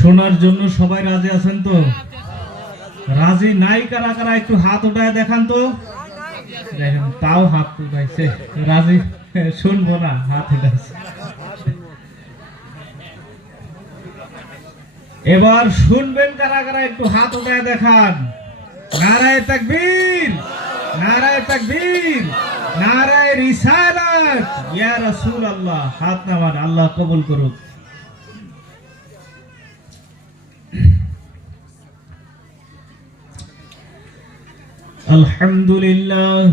শোনার জন্য সবাই রাজি আছেন তো? রাজি নাই কারা কারা একটু হাত উঠায় দেখান তো। দেখেন তাও হাত উঠাইছে, রাজি শুনবো না, হাত উঠাইছে। এবার শুনবেন কারা কারা একটু হাত উঠায় দেখান। নারায়ে তাকবীর, নারায়ে তাকবীর, নারায়ে রিসালাত, ইয়া রাসূলুল্লাহ। হাত নামান, আল্লাহ কবুল করুক। আলহামদুলিল্লাহ,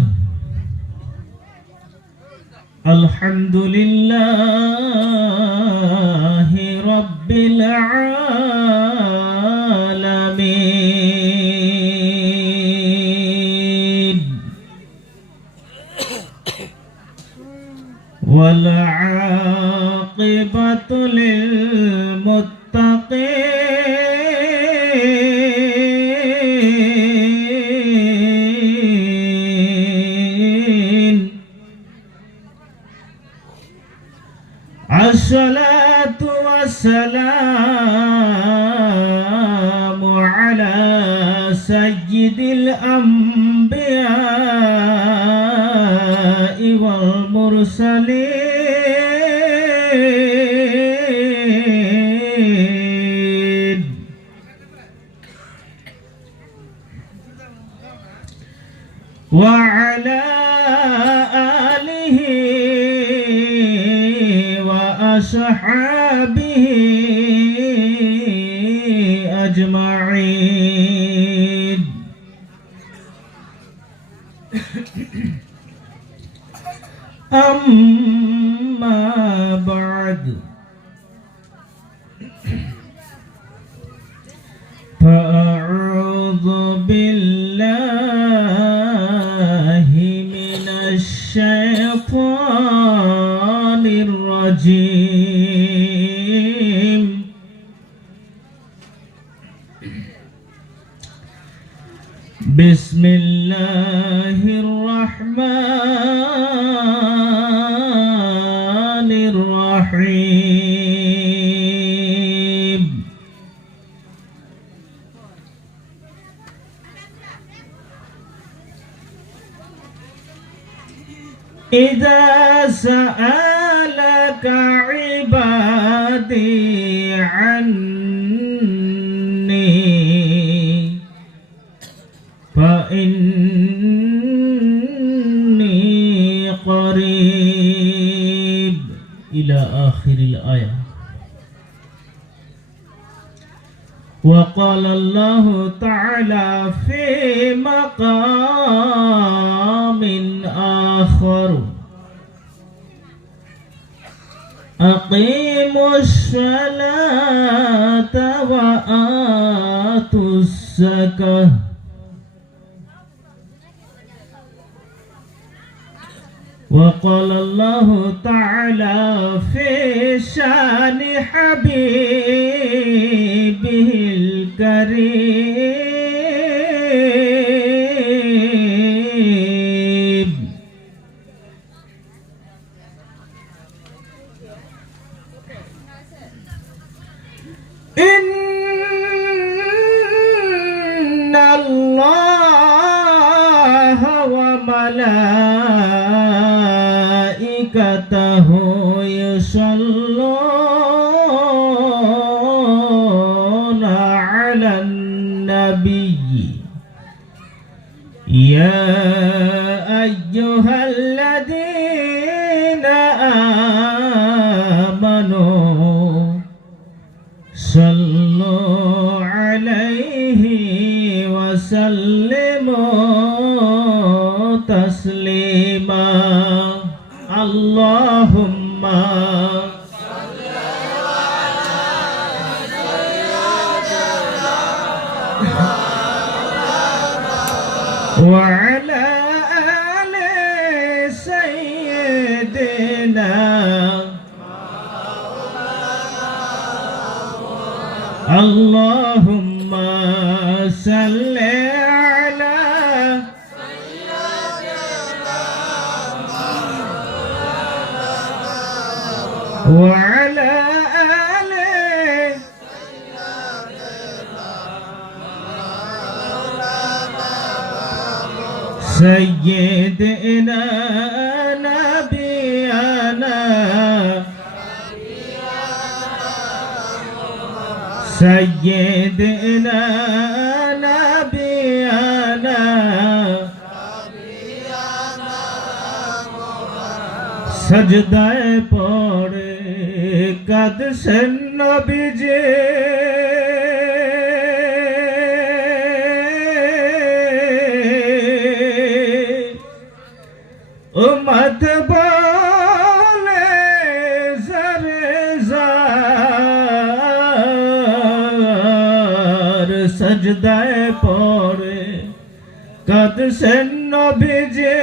আলহামদুলিল্লাহি রাব্বিল আলামিন ওয়াল আকিবাতু লিল মুত্তাকিন। আসসালাতু ওয়াসসালামু আলা সাইয়্যিদিল আমবিয়াই ওয়াল মুরসালিন ওয়া আলা আলিহি وأصحابه أجمعين. أما بعد، فأعوذ بالله من الشيطان الرجيم. بسم الله الرحمن الرحيم. إذا سألك عبادي عني فإني قريب إلى آخر الآية. وقال الله تعالى في مقام آخر: أقيموا الصلاة وآتوا الزكاة وقال الله تعالى في شان حبيبه الكريم: إن الله وملائكته يصلون على النبي يا أيها الذين آمنوا صلوا عليه وسلموا تسليما. اللهم صل على سيدنا وعلى آل سيدنا. اللهم صل على سيدنا وعلى آل سيدنا نبينا سيدنا نبينا সজদায় পড়ে কাঁদছেন নবীজি উম্মত বলে জারে জার সজদায় পড়ে কাঁদছেন নবীজি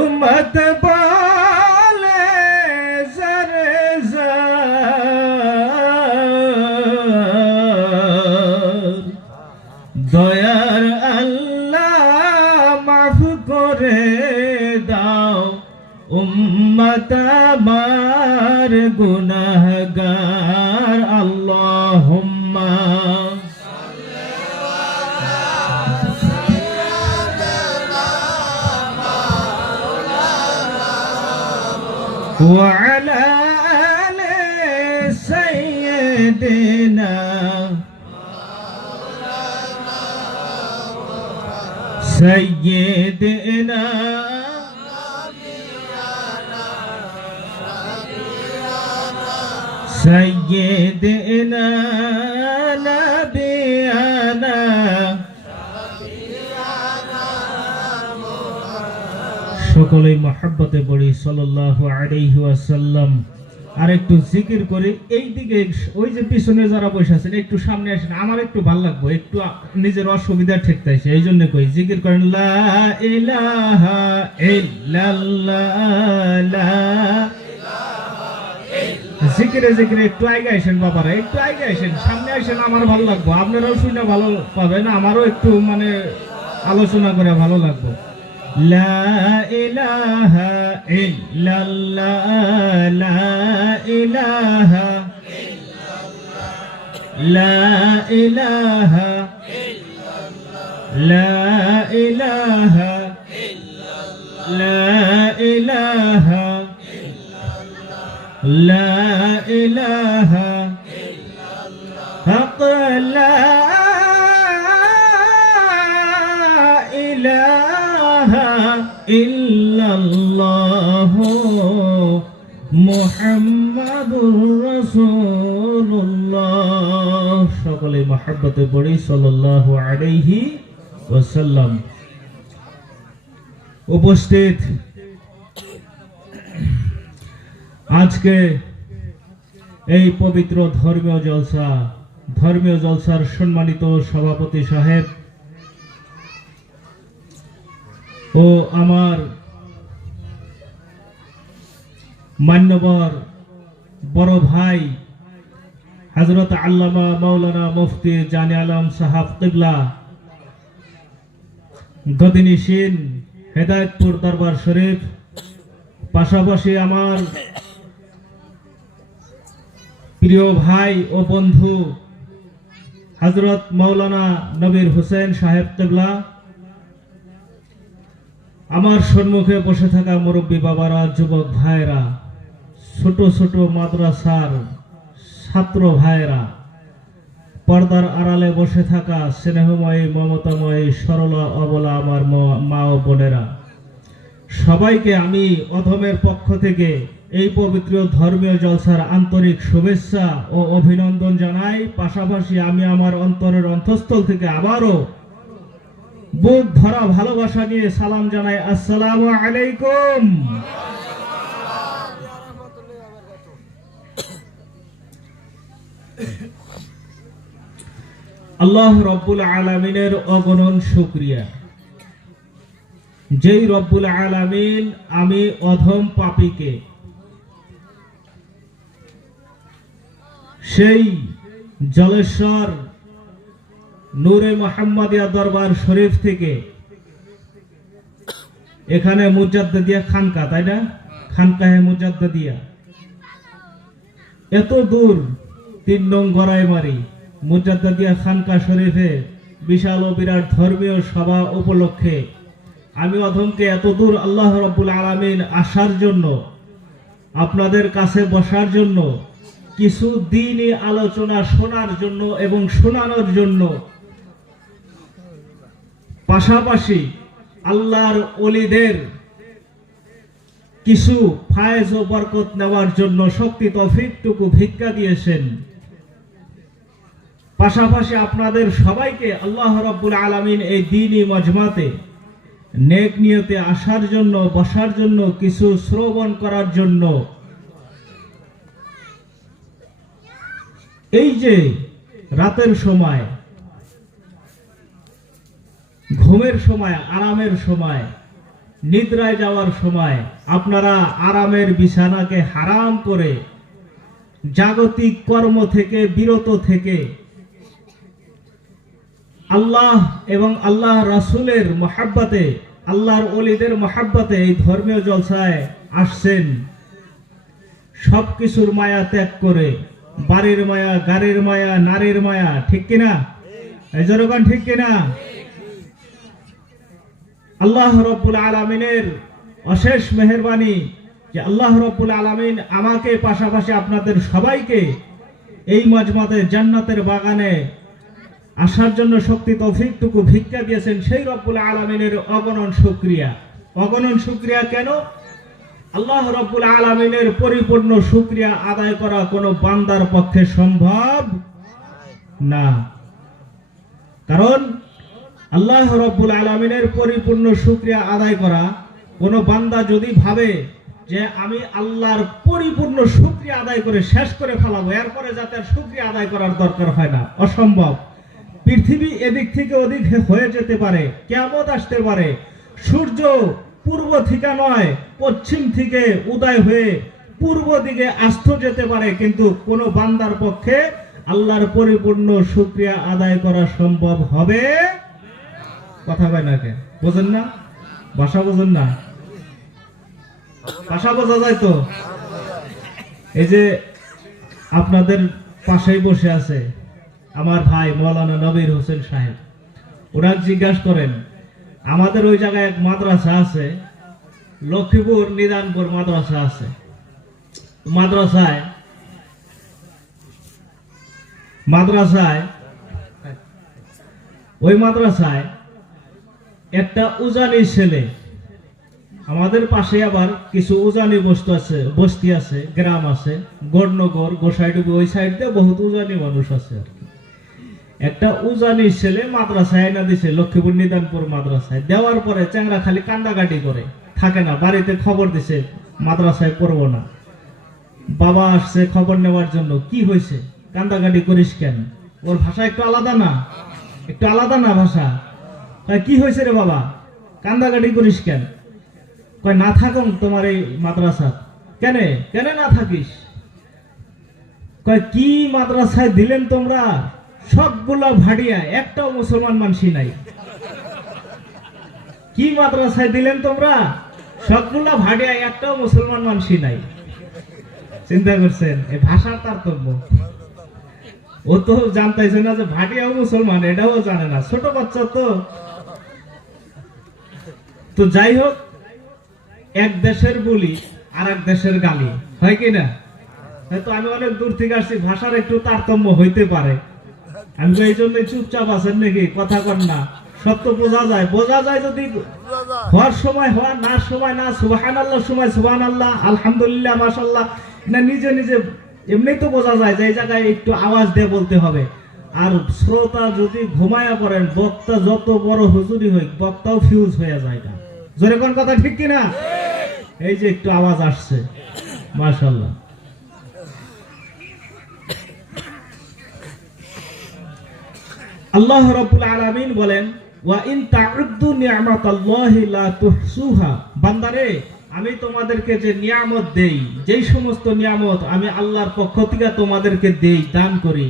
উম্মত বলে জারে জার দয়ার আল্লাহ মাফ করে দাও উম্মত আমার গুনাহগার আল্লাহুম্মা وعلى آل سيدنا سيدنا سيدنا نبينا সকলেই মহব্বতে পড়ি সাল্লাল্লাহু আলাইহি ওয়াসাল্লাম। আর একটু জিকির করি। এইদিকে ওই যে পিছনে যারা বসে আছেন একটু সামনে আসেন, আমার একটু ভালো লাগবে, একটু নিজের অসুবিধা ঠেকতেছে, এই জন্য কই জিকির করেন লা ইলাহা ইল্লাল্লাহ লা জিকিরে জিকিরে একটু আগে আসেন বাবারা, একটু আগে আসেন, সামনে আসেন, আমার ভালো লাগবে, আপনারাও শুনে ভালো পাবেন, আমারও একটু মানে আলোচনা করে ভালো লাগবে। লা ইলাহা ইল্লাল্লাহ লা ইলাহা লা ইলাহা লা ইলাহা লা ইলাহা লা ইলাহা হক লা ইলাহা ইল্লাল্লাহু মুহাম্মাদুর রাসূলুল্লাহ। সকলে মহব্বতে পড়ি সাল্লাল্লাহু আলাইহি ওয়াসাল্লাম। উপস্থিত আজকে এই পবিত্র ধর্মীয় জলসার সম্মানিত সভাপতি সাহেব ও আমার মান্যবর বড় ভাই হযরত আল্লামা মাওলানা মুফতি জানে আলম সাহাব কিবলা গদিনিশিন হেদায়েতপুর দরবার শরীফ, পাশাপাশি আমার প্রিয় ভাই ও বন্ধু হযরত মাওলানা নবীর হোসেন সাহেব কিবলা, আমার সম্মুখে বসে থাকা মুরব্বী বাবারা, যুবক ভাইরা, ছোট ছোট মাদ্রাসার ছাত্র ভাইরা, পর্দার আড়ালে বসে থাকা স্নেহময়ী মমতাময়ী সরলা অবলা আমার মা ও বোনেরা, সবাইকে আমি অধমের পক্ষ থেকে এই পবিত্র ধর্মীয় জলসার আন্তরিক শুভেচ্ছা ও অভিনন্দন জানাই। পাশাপাশি আমি আমার অন্তরের অন্তঃস্থল থেকে আবারও বুক ভরা ভালোবাসা নিয়ে সালাম জানাই, আসসালামু আলাইকুম। আল্লাহ রব্বুল আলামিনের অগণন শুকরিয়া, যেই রব্বুল আলামিন আমি অধম পাপীকে সেই জলেশ্বর নূরে মুহাম্মাদিয়া দরবার শরীফ থেকে এখানে মুজাদ্দিদিয়া খানকা, তাই না, খানকাহে মুজাদ্দিদিয়া, এত দূর 3 নং গড়াইমারি মুজাদ্দিদিয়া খানকা শরীফে বিশাল ও বিরাট ধর্মীয় সভা উপলক্ষে আমি অধমকে এত দূর আল্লাহ রাব্বুল আলামিন আসার জন্য, আপনাদের কাছে বসার জন্য, কিছু দ্বীনি আলোচনা শোনার জন্য এবং শোনানোর জন্য, পাশাপাশি আল্লাহর ওলিদের কিছু ফায়েজ ও বরকত নেওয়ার জন্য শক্তি তৌফিকটুকু ভিক্ষা দিয়েছেন। পাশাপাশি আপনাদের সবাইকে আল্লাহ রাব্বুল আলামিন এই দ্বীনি মজমাতে নেক নিয়তে আসার জন্য, বসার জন্য, কিছু শ্রবণ করার জন্য, এই যে রাতের সময়, ঘুমের সময়, আরামের সময়, নিদ্রায় যাওয়ার সময় আপনারা আরামের বিছানাকে হারাম করে জাগতিক কর্ম থেকে বিরত থেকে আল্লাহ এবং আল্লাহ রাসূলের মহাব্বতে, আল্লাহর ওলিদের মহাব্বতে এই ধর্মীয় জলসায় আসছেন। সবকিছুর মায়া ত্যাগ করে, বাড়ির মায়া, গাড়ির মায়া, নারীর মায়া, ঠিক কিনা? এই জনগণ ঠিক কিনা? আল্লাহ রাব্বুল আলামিনের অশেষ মেহেরবানি যে আল্লাহ রাব্বুল আলামিন আমাকে পাশাপাশি আপনাদের সবাইকে এই মজমাতে জান্নাতের বাগানে আসার জন্য শক্তি তৌফিকটুকু ভিক্ষা দিয়েছেন। সেই রব্বুল আলামিনের অগণন শুকরিয়া। অগণন শুকরিয়া কেন? আল্লাহ রব্বুল আলামিনের পরিপূর্ণ শুকরিয়া আদায় করা কোনো বান্দার পক্ষে সম্ভব না। কারণ আল্লাহ রব্বুল আলামিনের পরিপূর্ণ শুকরিয়া আদায় করা, কোনো বান্দা যদি ভাবে যে আমি আল্লাহর পরিপূর্ণ শুকরিয়া আদায় করে শেষ করে ফেলাবো, এরপরে যাতে আর শুকরিয়া আদায় করার দরকার হয় না, অসম্ভব। পৃথিবী এদিক থেকে ওদিক হয়ে যেতে পারে, কিয়ামত আসতে পারে, সূর্য পূর্ব থেকে নয় পশ্চিম থেকে উদয় হয়ে পূর্ব দিকে আস্ত যেতে পারে, কিন্তু কোন বান্দার পক্ষে আল্লাহর পরিপূর্ণ শুকরিয়া আদায় করা সম্ভব হবে? কথা কয় না কে? বোঝেন না? ভাষা বোঝেন না? ভাষা বোঝা যায় তো? এই যে আপনাদের পাশেই বসে আছে আমার ভাই মাওলানা নবীর হোসেন সাহেব, ওরা জিজ্ঞাসা করেন আমাদের ওই জায়গায় এক মাদ্রাসা আছে, লক্ষ্মীপুর নিদানপুর মাদ্রাসা আছে। মাদ্রাসায় একটা উজানি ছেলে, আমাদের পাশে আবার কিছু উজানি বস্তি আছে, গ্রাম আছে, গড়নগর, গোসাইডুবি, ওই সাইড দিয়ে বহুত উজানি মানুষ আছে আর কি। একটা উজানি ছেলে মাদ্রাসায় না দিছে, লক্ষ্মীপুর নিদানপুর মাদ্রাসায় দেওয়ার পরে চ্যাংরা খালি কান্দাকাটি করে থাকে না, বাড়িতে খবর দিছে মাদ্রাসায় পড়বো না। বাবা আসছে খবর নেওয়ার জন্য, কি হয়েছে, কান্দাকাটি করিস কেন? ওর ভাষা একটু আলাদা না ভাষা। কি হয়েছে রে বাবা, কান্দাকাটি করিস কেন? কয় না থাকুন তোমার এই মাদ্রাসা। কেন না থাকিস? কয় কি মাদ্রাসায় দিলেন তোমরা, সবগুলা ভাড়িয়া, একটাও মুসলমান মানসি নাই। কি মাদ্রাসায় দিলেন তোমরা, সবগুলা ভাড়িয়া, একটাও মুসলমান মানসি নাই। চিন্তা করছেন এই ভাষার তারতম্য? ও তো জানতেছে না যে ভাটিয়াও মুসলমান, এটাও জানে না, ছোট বাচ্চা তো যাই হোক, এক দেশের বলি আর এক দেশের গালি, হয় কি না? হয়তো আমি অনেক দূর থেকে আসছি, ভাষার একটু তারতম্য হইতে পারে। আমি এই জন্য চুপচাপ আছেন নাকি, কথা কন না। সত্য বোঝা যায় যদি হওয়ার সময় হওয়া, না সময় না, সুবহানাল্লাহ সময় সুবহানাল্লাহ, আলহামদুলিল্লাহ, মাশাআল্লাহ, না নিজে এমনি তো বোঝা যায় যে এই জায়গায় একটু আওয়াজ দিয়ে বলতে হবে। আর শ্রোতা যদি ঘুমায়া পড়েন, বক্তা যত বড় হুজুরি হই, বক্তাও ফিউজ হয়ে যায় না। জোরে কোন কথা ঠিক কিনা? এই যে একটু আওয়াজ আসছে, মাশাআল্লাহ। আল্লাহ রাব্বুল আলামিন বলেন, ওয়া ইন তাউদ্দু নি'মাতাল্লাহি লা তুহসুহা। বান্দারে, আমি তোমাদেরকে যে নিয়ামত দেই, যেই সমস্ত নিয়ামত আমি আল্লাহর পক্ষ থেকে তোমাদেরকে দেই, দান করি,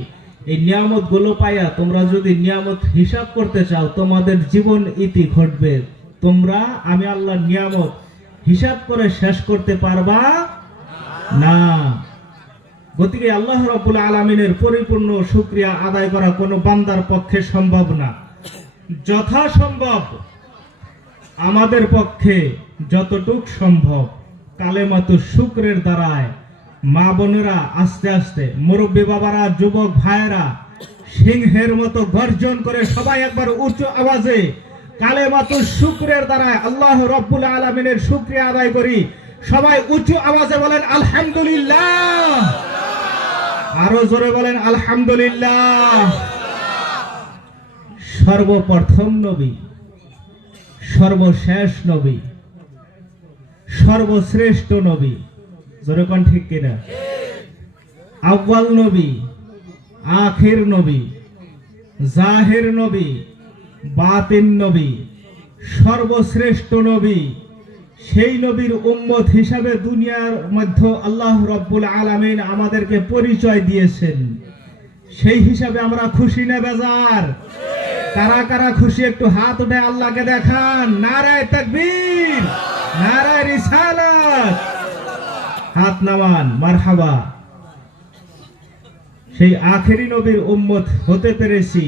এই নিয়ামত গুলো পাইয়া তোমরা যদি নিয়ামত হিসাব করতে চাও, তোমাদের জীবন ইতি ঘটবে। তোমরা আমি আল্লাহর নিয়ামত হিসাব করে শেষ করতে পারবা না। গতিকে আল্লাহ রাব্বুল আলামিনের পরিপূর্ণ শুকরিয়া আদায় করা কোনো বান্দার পক্ষে সম্ভব না। যথাসম্ভব আমাদের পক্ষে যতটুক সম্ভব কালেমাতুশ শুকরের দ্বারায় মা বোনেরা আস্তে আস্তে, মুরব্বী বাবারা, যুবক ভাইয়েরা সিংহের মতো গর্জন করে সবাই একবার উচ্চ আওয়াজে কালেমাতুশ শুকরের দ্বারায় আল্লাহ রাব্বুল আলামিনের শুকরিয়া আদায় করি। সবাই উচ্চ আওয়াজে বলেন আলহামদুলিল্লাহ, আরো জোরে বলেন আলহামদুলিল্লাহ। সর্বপ্রথম নবী, সর্বশেষ নবী, সর্বশ্রেষ্ঠ নবী, জোরে কোন ঠিক কিনা? আউয়াল নবী, আখির নবী, জাহির নবী, বাতিন নবী, সর্বশ্রেষ্ঠ নবী। সেই নবীর উম্মত হিসাবে দুনিয়ার মধ্যে আল্লাহ রাব্বুল আলামিন আমাদেরকে পরিচয় দিয়েছেন। সেই হিসাবে আমরা খুশি না বেজার? কারা কারা খুশি একটু হাত উঠে আল্লাহকে দেখান। নারায়ে তাকবীর, নারায়ে রিসালাত, হাত নামান, মারহাবা। সেই আখেরি নবীর উম্মত হতে পেরেছি,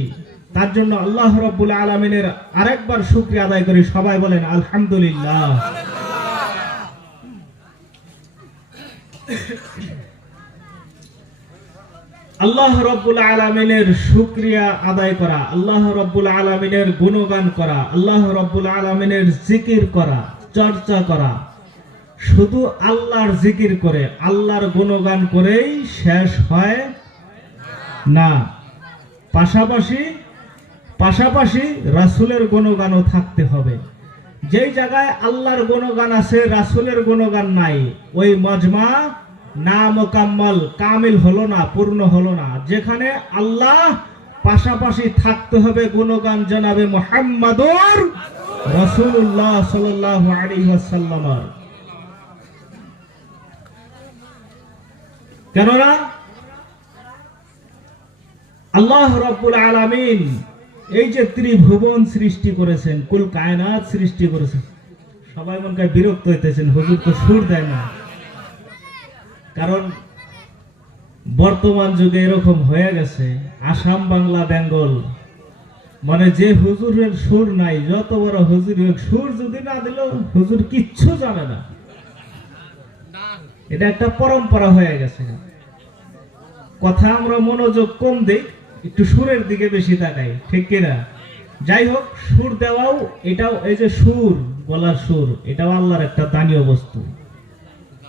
তার জন্য আল্লাহ রাব্বুল আলামিনের আরেকবার শুকরিয়া আদায় করি। সবাই বলেন আলহামদুলিল্লাহ। আল্লাহ রাব্বুল আলামিনের শুকরিয়া আদায় করা, আল্লাহ রাব্বুল আলামিনের গুণগান করা, আল্লাহ রাব্বুল আলামিনের জিকির করা, চর্চা করা, শুধু আল্লাহর জিকির করে, আল্লাহর গুণগান করেই শেষ হয় না। পাশাপাশি পাশাপাশি রাসূলের গুণগানও থাকতে হবে। যেই জায়গায় আল্লাহর গুণগান আছে, রাসূলের গুণগান নাই, ওই মজমা না মোকাম্মল, কামিল হলো না, পূর্ণ হলো না। যেখানে আল্লাহ, পাশাপাশি থাকতে হবে গুণগান জনাবে মুহাম্মাদুর রাসূলুল্লাহ সাল্লাল্লাহু আলাইহি ওয়াসাল্লাম। কেননা আল্লাহ রাব্বুল আলামিন এই যে ত্রিভুবন সৃষ্টি করেছেন, কুল কায়নাত সৃষ্টি করেছেন, সবাই মনে হয় বিরক্ত হইতেছেন, হুজুর তো সুর দেয় না। কারণ বর্তমান যুগে এরকম হয়ে গেছে, আসাম, বাংলা, বেঙ্গল, মানে যে হুজুরের সুর নাই, যত বড় হুজুর হোক, সুর যদি না দিল হুজুর কিচ্ছু জানে না। এটা একটা পরম্পরা হয়ে গেছে। কথা আমরা মনোযোগ কম দেই, একটু সুরের দিকে বেশি তাকাই, ঠিক কিনা? যাই হোক, সুর দেওয়াও, এটাও, এই যে সুর, বলার সুর, এটাও আল্লাহর একটা দানীয় বস্তু,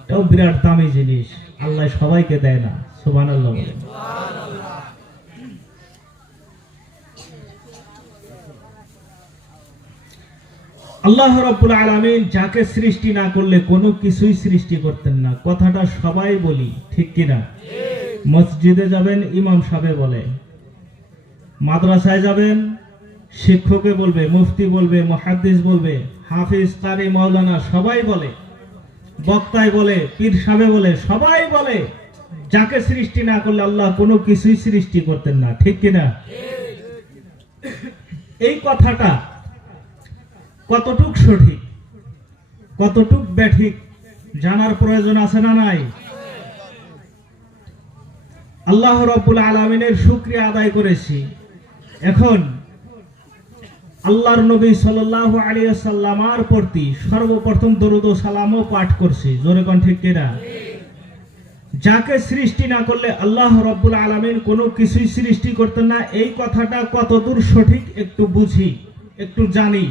এটাও বিরাট দামি জিনিস, আল্লাহ সবাইকে দেয় না। সুবহানাল্লাহ বলেন। আল্লাহ রাব্বুল আলামিন যাকে সৃষ্টি না করলে কোনো কিছুই সৃষ্টি করতেন না। কথাটা সবাই বলি, ঠিক কিনা? মসজিদে যাবেন, ইমাম সাহেব বলে, মাদ্রাসায় যাবেন, শিক্ষকে বলবে, মুফতি বলবে, মুহাদ্দিস বলবে, হাফিজ, কারি, মাওলানা সবাই বলে, বক্তায় বলে, পীর সাহেব বলে, সবাই বলে, যাকে সৃষ্টি না করলে আল্লাহ কোনো কিছুই সৃষ্টি করতেন না, ঠিক কিনা? এই কথাটা কতটুক সঠিক, কতটুক ব্যাঠিক জানার প্রয়োজন আছে না নাই? আল্লাহ রাব্বুল আলামিনের শুকরিয়া আদায় করেছি। এখন আল্লাহর নবী সাল্লাল্লাহু আলাইহি ওয়াসাল্লামের প্রতি সর্বপ্রথম দরুদ ও সালামও পাঠ করছি, জোরে কোন ঠিক কিনা? যাকে সৃষ্টি না করলে আল্লাহ রাব্বুল আলামিন কোনো কিছুই সৃষ্টি করতেন না, এই কথাটা কতদূর সঠিক একটু বুঝি, একটু জানি।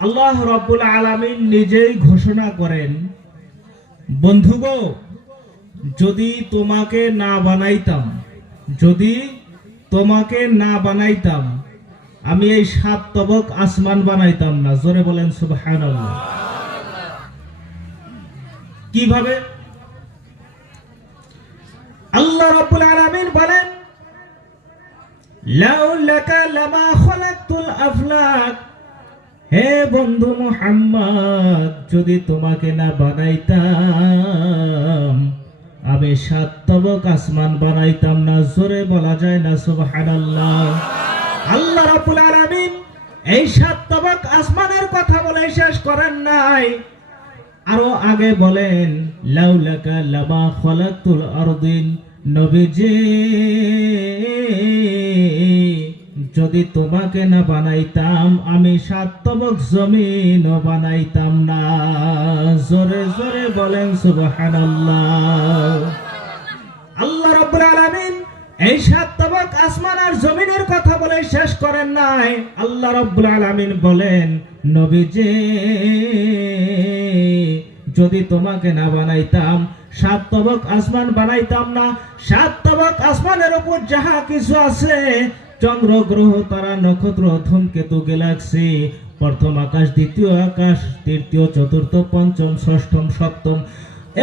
আল্লাহ রাব্বুল আলামিন নিজেই ঘোষণা করেন, বন্ধুগো, যদি তোমাকে না বানাইতাম, যদি তোমাকে না বানাইতাম, আমি এই 7 তবক আসমান বানাইতাম না। জোরে বলেন সুবহানাল্লাহ। কিভাবে? আল্লাহ রাব্বুল আলামিন বলেন, লাউলাকা লামা খালাকতুল আফলাক, হে বন্ধু মুহাম্মদ, যদি তোমাকে না বানাইতাম আমি 7 তবক আসমান বানাইতাম না। জোরে বলা যায় না সুবহানাল্লাহ। আল্লাহ রাব্বুল আলামিন এই 7 তবক আসমানের কথা বলে শেষ করেন নাই, আরো আগে বলেন লাউলাকা লামা খলাকতুল আরদিন, নবীজি যদি তোমাকে না বানাইতাম আমি 7 তবক জমিনও বানাইতাম না। জোরে জোরে বলেন সুবহানাল্লাহ। আল্লাহ রাব্বুল আলামিন এই 7 তবক আসমান আর জমিনের কথা বলে শেষ করেন নাই। আল্লাহ রাব্বুল আলামিন বলেন নবীজি যদি তোমাকে না বানাইতাম 7 তবক আসমান বানাইতাম না। 7 তবক আসমানের উপর যাহা কিছু আছে, চন্দ্র গ্রহ তারা নক্ষত্র ধূমকেতু গ্যালাক্সি, প্রথম আকাশ দ্বিতীয় আকাশ তৃতীয় চতুর্থ পঞ্চম ষষ্ঠম সপ্তম,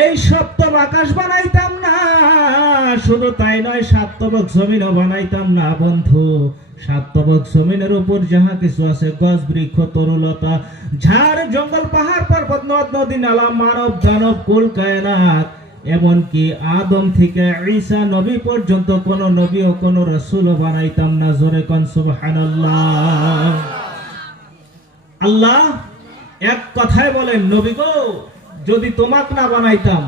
এই সপ্তম আকাশ বানাইতাম না। শুধু তাই নয় 7 তবক জমিনও বানাইতাম না বন্ধু। 7 তবক জমিনের উপর যাহা কিছু আছে, গাছ বৃক্ষ তরুলতা ঝাড় জঙ্গল পাহাড় পর্বত নদ নদী নালা মানব দানব কুল কায়নাত, এমনকি আদম থেকে ঈসা নবী পর্যন্ত কোন নবী ও কোন রাসূলও বানাইতাম না। জোরে কোন সুবহানাল্লাহ। আল্লাহ এক কথায় বলেন নবী গো যদি তোমাকে না বানাইতাম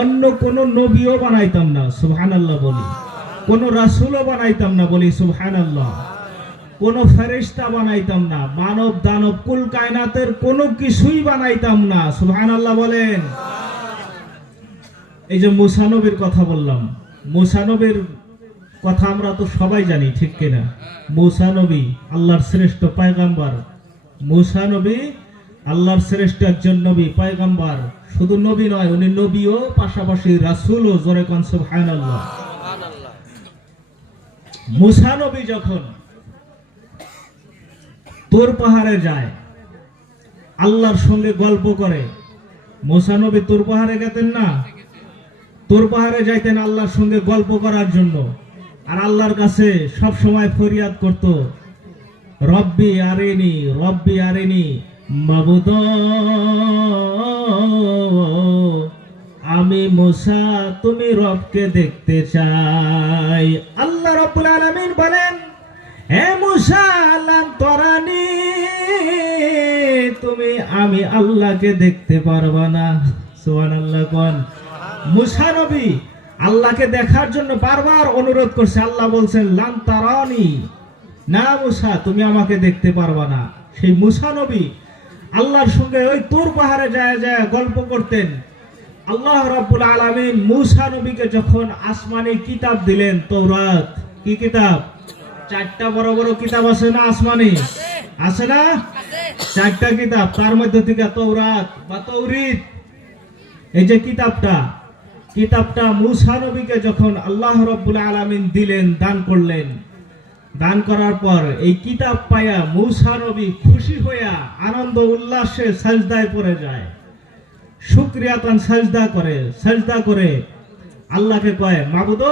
অন্য কোন নবীও বানাইতাম না। সুবহানাল্লাহ বলি। কোন রাসূলও বানাইতাম না। বলি সুবহানাল্লাহ। কোন ফেরেশতা বানাইতাম না। মানব দানব কুল কায়নাতের কোনো কিছুই বানাইতাম না। সুবহানাল্লাহ বলেন। এই যে মুসা নবীর কথা বললাম, মুসা নবীর কথা আমরা তো সবাই জানি, ঠিক কিনা? মুসা নবী আল্লাহর শ্রেষ্ঠ পয়গম্বর। মুসা নবী আল্লাহর শ্রেষ্ঠ একজন নবী পয়গম্বর। শুধু নবী নয়, উনি নবীও পাশাপাশি রাসূলও। জোরে কোন সুবহানাল্লাহ। মুসা নবী যখন তুর পাহাড়ে যায় আল্লাহর সঙ্গে গল্প করে, মুসা নবী তুর পাহাড়ে গেতেন না? তুর পাহাড়ে যাইতেন আল্লাহর সঙ্গে গল্প করার জন্য, আর আল্লাহর কাছে সব সময় ফরিয়াদ করত, রব্বি আরিনি মাবুদ, আমি মুসা তুমি রবকে দেখতে চাই। আল্লাহ রাব্বুল আলামিন বলেন হে মুসা লান তরানি, তুমি আমি আল্লাহকে দেখতে পারবা না। সুবহানাল্লাহ কোন। মুসা নবী আল্লাহকে দেখার জন্য বারবার অনুরোধ করছে। আল্লাহ বলছেন লান তারানি, না মুসা তুমি আমাকে দেখতে পারবা না। সেই মুসা নবী আল্লাহর সঙ্গে ওই তুর পাহাড়ে যায় যায় গল্প করতেন। আল্লাহ রাব্বুল আলামিন মুসা নবীকে যখন আসমানি কিতাব দিলেন, তৌরাত, কি কিতাব? 4টা বড় বড় কিতাব আছে না আসমানি? আছে না? 4টা কিতাব, তার মধ্যে থেকে তৌরাত বা তৌরিত, এই যে কিতাবটা মুসা নবীকে যখন আল্লাহ রাব্বুল আলামিন দিলেন, দান করলেন, দান করার পর এই কিতাব পায়া মুসা নবী খুশি হইয়া আনন্দ উল্লাসে সাজদায় পড়ে যায়, শুকরিয়াতান সাজদা করে আল্লাহকে কয় মাবুদ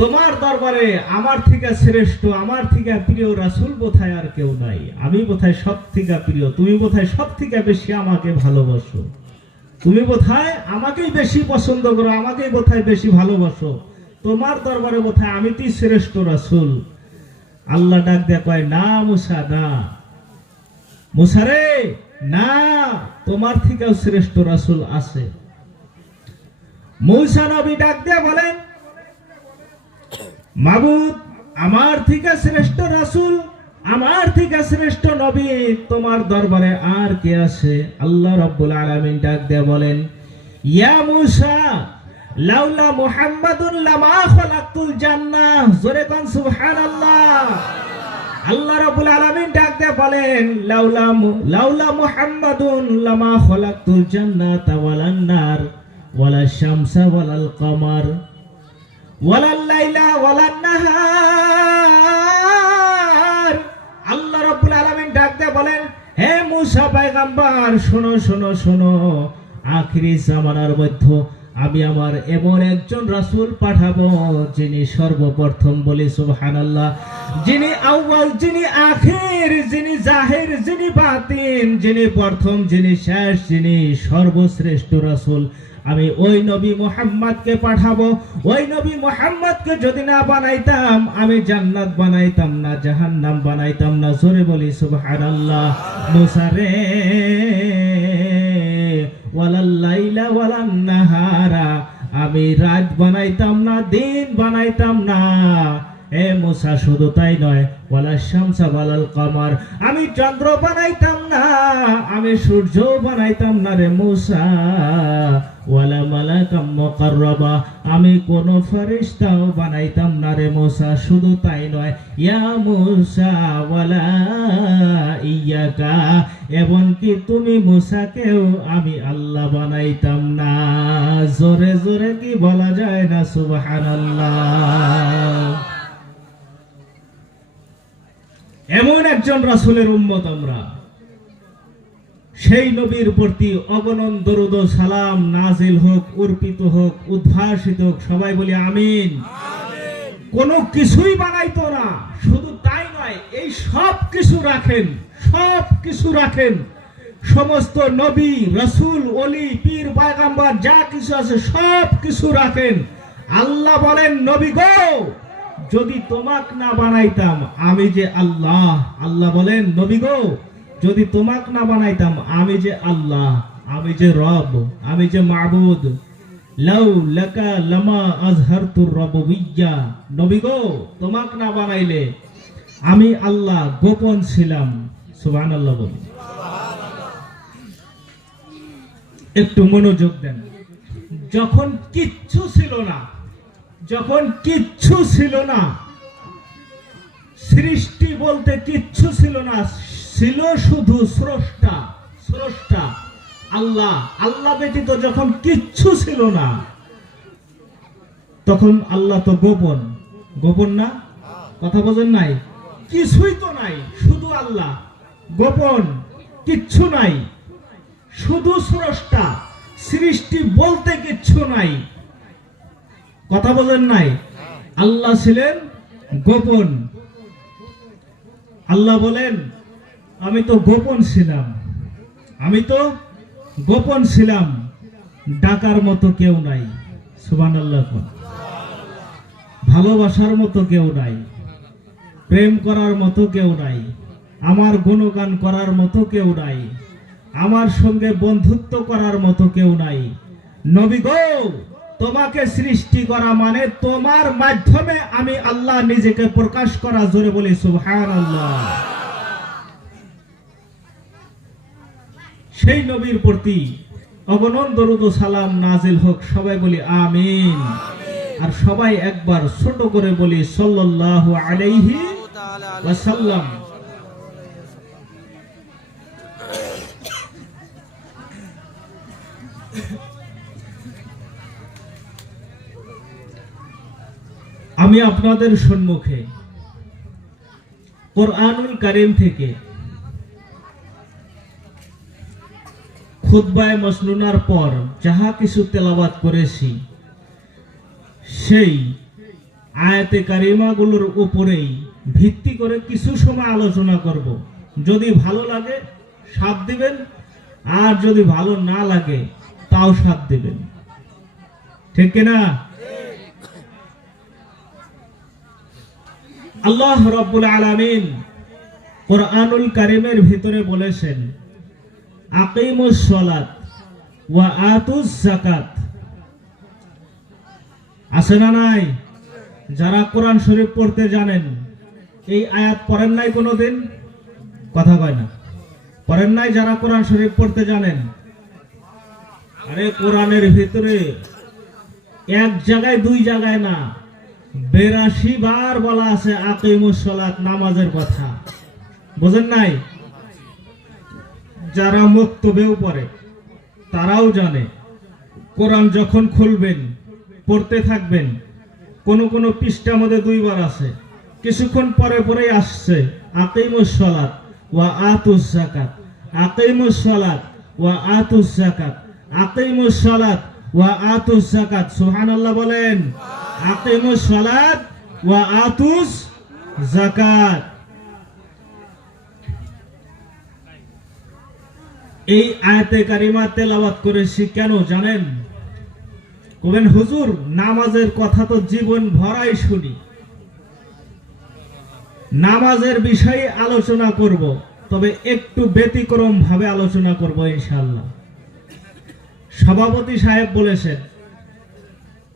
তোমার দরবারে আমার থেকে শ্রেষ্ঠ, আমার থেকে প্রিয় রাসূল বোধহয় আর কেউ নাই। আমি বোধহয় সব থেকে প্রিয়, তুমি বোধহয় সব থেকে বেশি আমাকে ভালোবাসো, তুমি বোধহয় আমাকেই বেশি পছন্দ করো, আমাকেই বোধহয় বেশি ভালোবাসো, তোমার দরবারে বোধহয় আমি তুই শ্রেষ্ঠ রাসূল। আল্লাহ ডাক দেয়া কয় না মুসা, না মুসা রে, না, তোমার থেকেও শ্রেষ্ঠ রাসূল আছে। মুসা নবী ডাক দেয়া বলেন মাবুদ আমার থেকে শ্রেষ্ঠ রাসূল, আমার থেকে শ্রেষ্ঠ নবী তোমার দরবারে আর কে আছে? আল্লাহ রাব্বুল আলামিন ডাক দেয়া বলেন ইয়া মুসা লাউলা মুহাম্মাদুন লামা খালাকতুল জান্নাহ। জোরে কোন সুবহানাল্লাহ। আল্লাহ রাব্বুল আলামিন ডাক দেয়া বলেন লাউলা মুহাম্মাদুন লামা খালাকতুল জান্নাতা ওয়ালান নার ওয়ালা শামসা ওয়ালাল কমার ওয়ালাল লাইলা ওয়ালান নাহার। আল্লাহ রাব্বুল আলামিন ডাক দেয়া বলেন হে মুসা পয়গম্বর শোনো শোনো শোনো, আখিরি জামানার মধ্যে আমি আমার এমন একজন রাসূল পাঠাবো যিনি সর্বপ্রথম, বলি সুবহানাল্লাহ, যিনি আউয়াল, যিনি আখির, যিনি জাহির, যিনি বাতিন, যিনি প্রথম, যিনি শেষ, যিনি সর্বশ্রেষ্ঠ রাসূল। আমি ওই নবী মুহাম্মদকে পাঠাবো। ওই নবী মুহাম্মদকে যদি না বানাইতাম আমি জান্নাত বানাইতাম না, জাহান্নাম বানাইতাম না। জোরে বলি সুবহানাল্লাহ। মুসা রে আমি রাত বানাইতাম না, দিন বানাইতাম না। এ মুসা শুধু তাই নয়, ওয়ালা শামসা ওয়ালাল কামার, আমি চন্দ্র বানাইতাম না, আমি সূর্য বানাইতাম না রে মুসা। ওয়ালা মালাকাম মুকাররাবা, আমি কোন ফেরেশতাও বানাইতাম না রে মুসা। শুধু তাই নয়, ইয়া মুসা ওয়ালা ইয়াকা, এমনকি তুমি মুসাকেও আমি আল্লাহ বানাইতাম না। জোরে জোরে কি বলা যায় না সুবহানাল্লাহ। এমন একজন রাসূলের উম্মত আমরা, সেই নবীর প্রতি অগণন দরুদ ও সালাম নাজিল হোক, অর্পিত হোক, উদ্ভাসিত হোক। সবাই বলি আমিন। কোনো কিছুই বানাইতো না, শুধু তাই নয়, এই সব কিছু রাখেন, সব কিছু রাখেন। সমস্ত নবী, রাসূল, ওলি, পীর, পয়গম্বর যা কিছু আছে সব কিছু রাখেন। আল্লাহ বলেন, নবী গো, যদি তোমাক না বানাইতাম আমি যে আল্লাহ। আল্লাহ বলেন, নবী গো, যদি তোমাক না বানাইতাম আমি যে আল্লাহ, আমি যে রব, আমি যে মাবুদ। লাউ লাকা লামা আজহারতুর রববিয়্যা, নবী গো, তোমাক না বানাইলে আমি আল্লাহ গোপন ছিলাম। সুবহানাল্লাহ বলি। একটু মনোযোগ দেন। যখন কিচ্ছু ছিল না, যখন কিচ্ছু ছিল না, সৃষ্টি বলতে কিচ্ছু ছিল না, ছিল শুধু স্রষ্টা, স্রষ্টা আল্লাহ। আল্লাহ ব্যতীত যখন কিচ্ছু ছিল না, তখন আল্লাহ তো গোপন, গোপন না? কথা বোঝেন নাই? কিছুই তো নাই, শুধু আল্লাহ, গোপন, কিচ্ছু নাই, শুধু স্রষ্টা, সৃষ্টি বলতে কিচ্ছু নাই। কথা বোঝেন নাই? আল্লাহ ছিলেন গোপন। আল্লাহ বলেন, আমি তো গোপন ছিলাম, আমি তো গোপন ছিলাম, ডাকার মতো কেউ নাই। সুবহানাল্লাহ। ভালোবাসার মতো কেউ নাই, প্রেম করার মতো কেউ নাই, আমার গুণগান করার মতো কেউ নাই, আমার সঙ্গে বন্ধুত্ব করার মতো কেউ নাই। নবী গো, তোমাকে সৃষ্টি করা মানে তোমার মাধ্যমে আমি আল্লাহ নিজেকে প্রকাশ করা। জোরে বলি সুবহানাল্লাহ। সেই নবীর প্রতি অগণন দরুদ ও সালাম নাজিল হোক। সবাই বলি আমিন। আর সবাই একবার ছোট করে বলি সাল্লাল্লাহু আলাইহি ওয়াসাল্লাম। আমি আপনাদের সম্মুখে কোরআনুল কারীম থেকে খুতবায়ে মাসনুনার পর যাহা কিছু তেলাওয়াত করেছি, সেই আয়াতে কারিমাগুলোর উপরেই ভিত্তি করে কিছু সময় আলোচনা করব। যদি ভালো লাগে সাথ দিবেন, আর যদি ভালো না লাগে তাও সাথ দিবেন। ঠিক কিনা? আল্লাহ রাব্বুল আলামিন কোরআনুল কারীমের ভিতরে বলেছেন, আকিমুস সালাত ওয়া আতুজ যাকাত। আছে না নাই? যারা কোরআন শরীফ পড়তে জানেন, এই আয়াত পড়েন নাই কোনোদিন? কথা কয় না, পড়েন নাই? যারা কোরআন শরীফ পড়তে জানেন, আরে কোরআনের ভিতরে এক জায়গায় দুই জায়গায় না, 82 বার বলা আছে আকিমুস সালাত, নামাজের কথা। বুঝেন নাই? যারা মুক্তবেও পড়ে তারাও জানে, কোরআন যখন খুলবেন পড়তে থাকবেন, কোন কোন পৃষ্ঠার মধ্যে 2 বার আছে, কিছুক্ষণ পরে পরেই আসছে আকিমুস সালাত ওয়া আতুজ যাকাত, আকিমুস সালাত ওয়া আতুজ যাকাত, আকিমুস সালাত ওয়া আতুজ যাকাত। সুবহানাল্লাহ বলেন। আকিমুস সালাত ওয়া আতুজ যাকাত। এই আয়াতে কারিমা তেলাওয়াত করেছি কেন জানেন? বলেন, হুজুর নামাজের কথা তো জীবন ভরাই শুনি, নামাজের বিষয়ে আলোচনা করব, তবে একটু ব্যতিক্রম ভাবে আলোচনা করব ইনশাআল্লাহ। সভাপতি সাহেব বলেছেন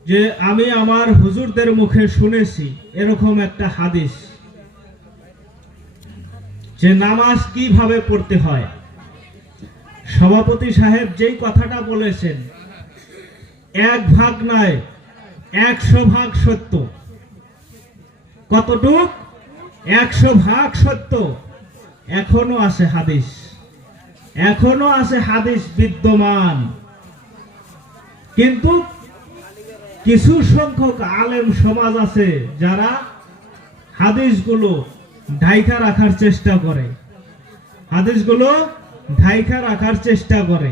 যে আমি আমার হুজুরদের মুখে শুনেছি এরকম একটা হাদিস যে নামাজ কিভাবে পড়তে হয়। সভাপতি সাহেব যেই কথাটা বলেছেন এক ভাগ নয় 100 ভাগ সত্য। কতটুক? 100 ভাগ সত্য। এখনো আছে হাদিস, এখনো আছে হাদিস বিদ্যমান, কিন্তু কিছু সংখ্যক আলেম সমাজ আছে যারা হাদিসগুলো ঢাইকা রাখার চেষ্টা করে, হাদিসগুলো ঢাইকা রাখার চেষ্টা করে।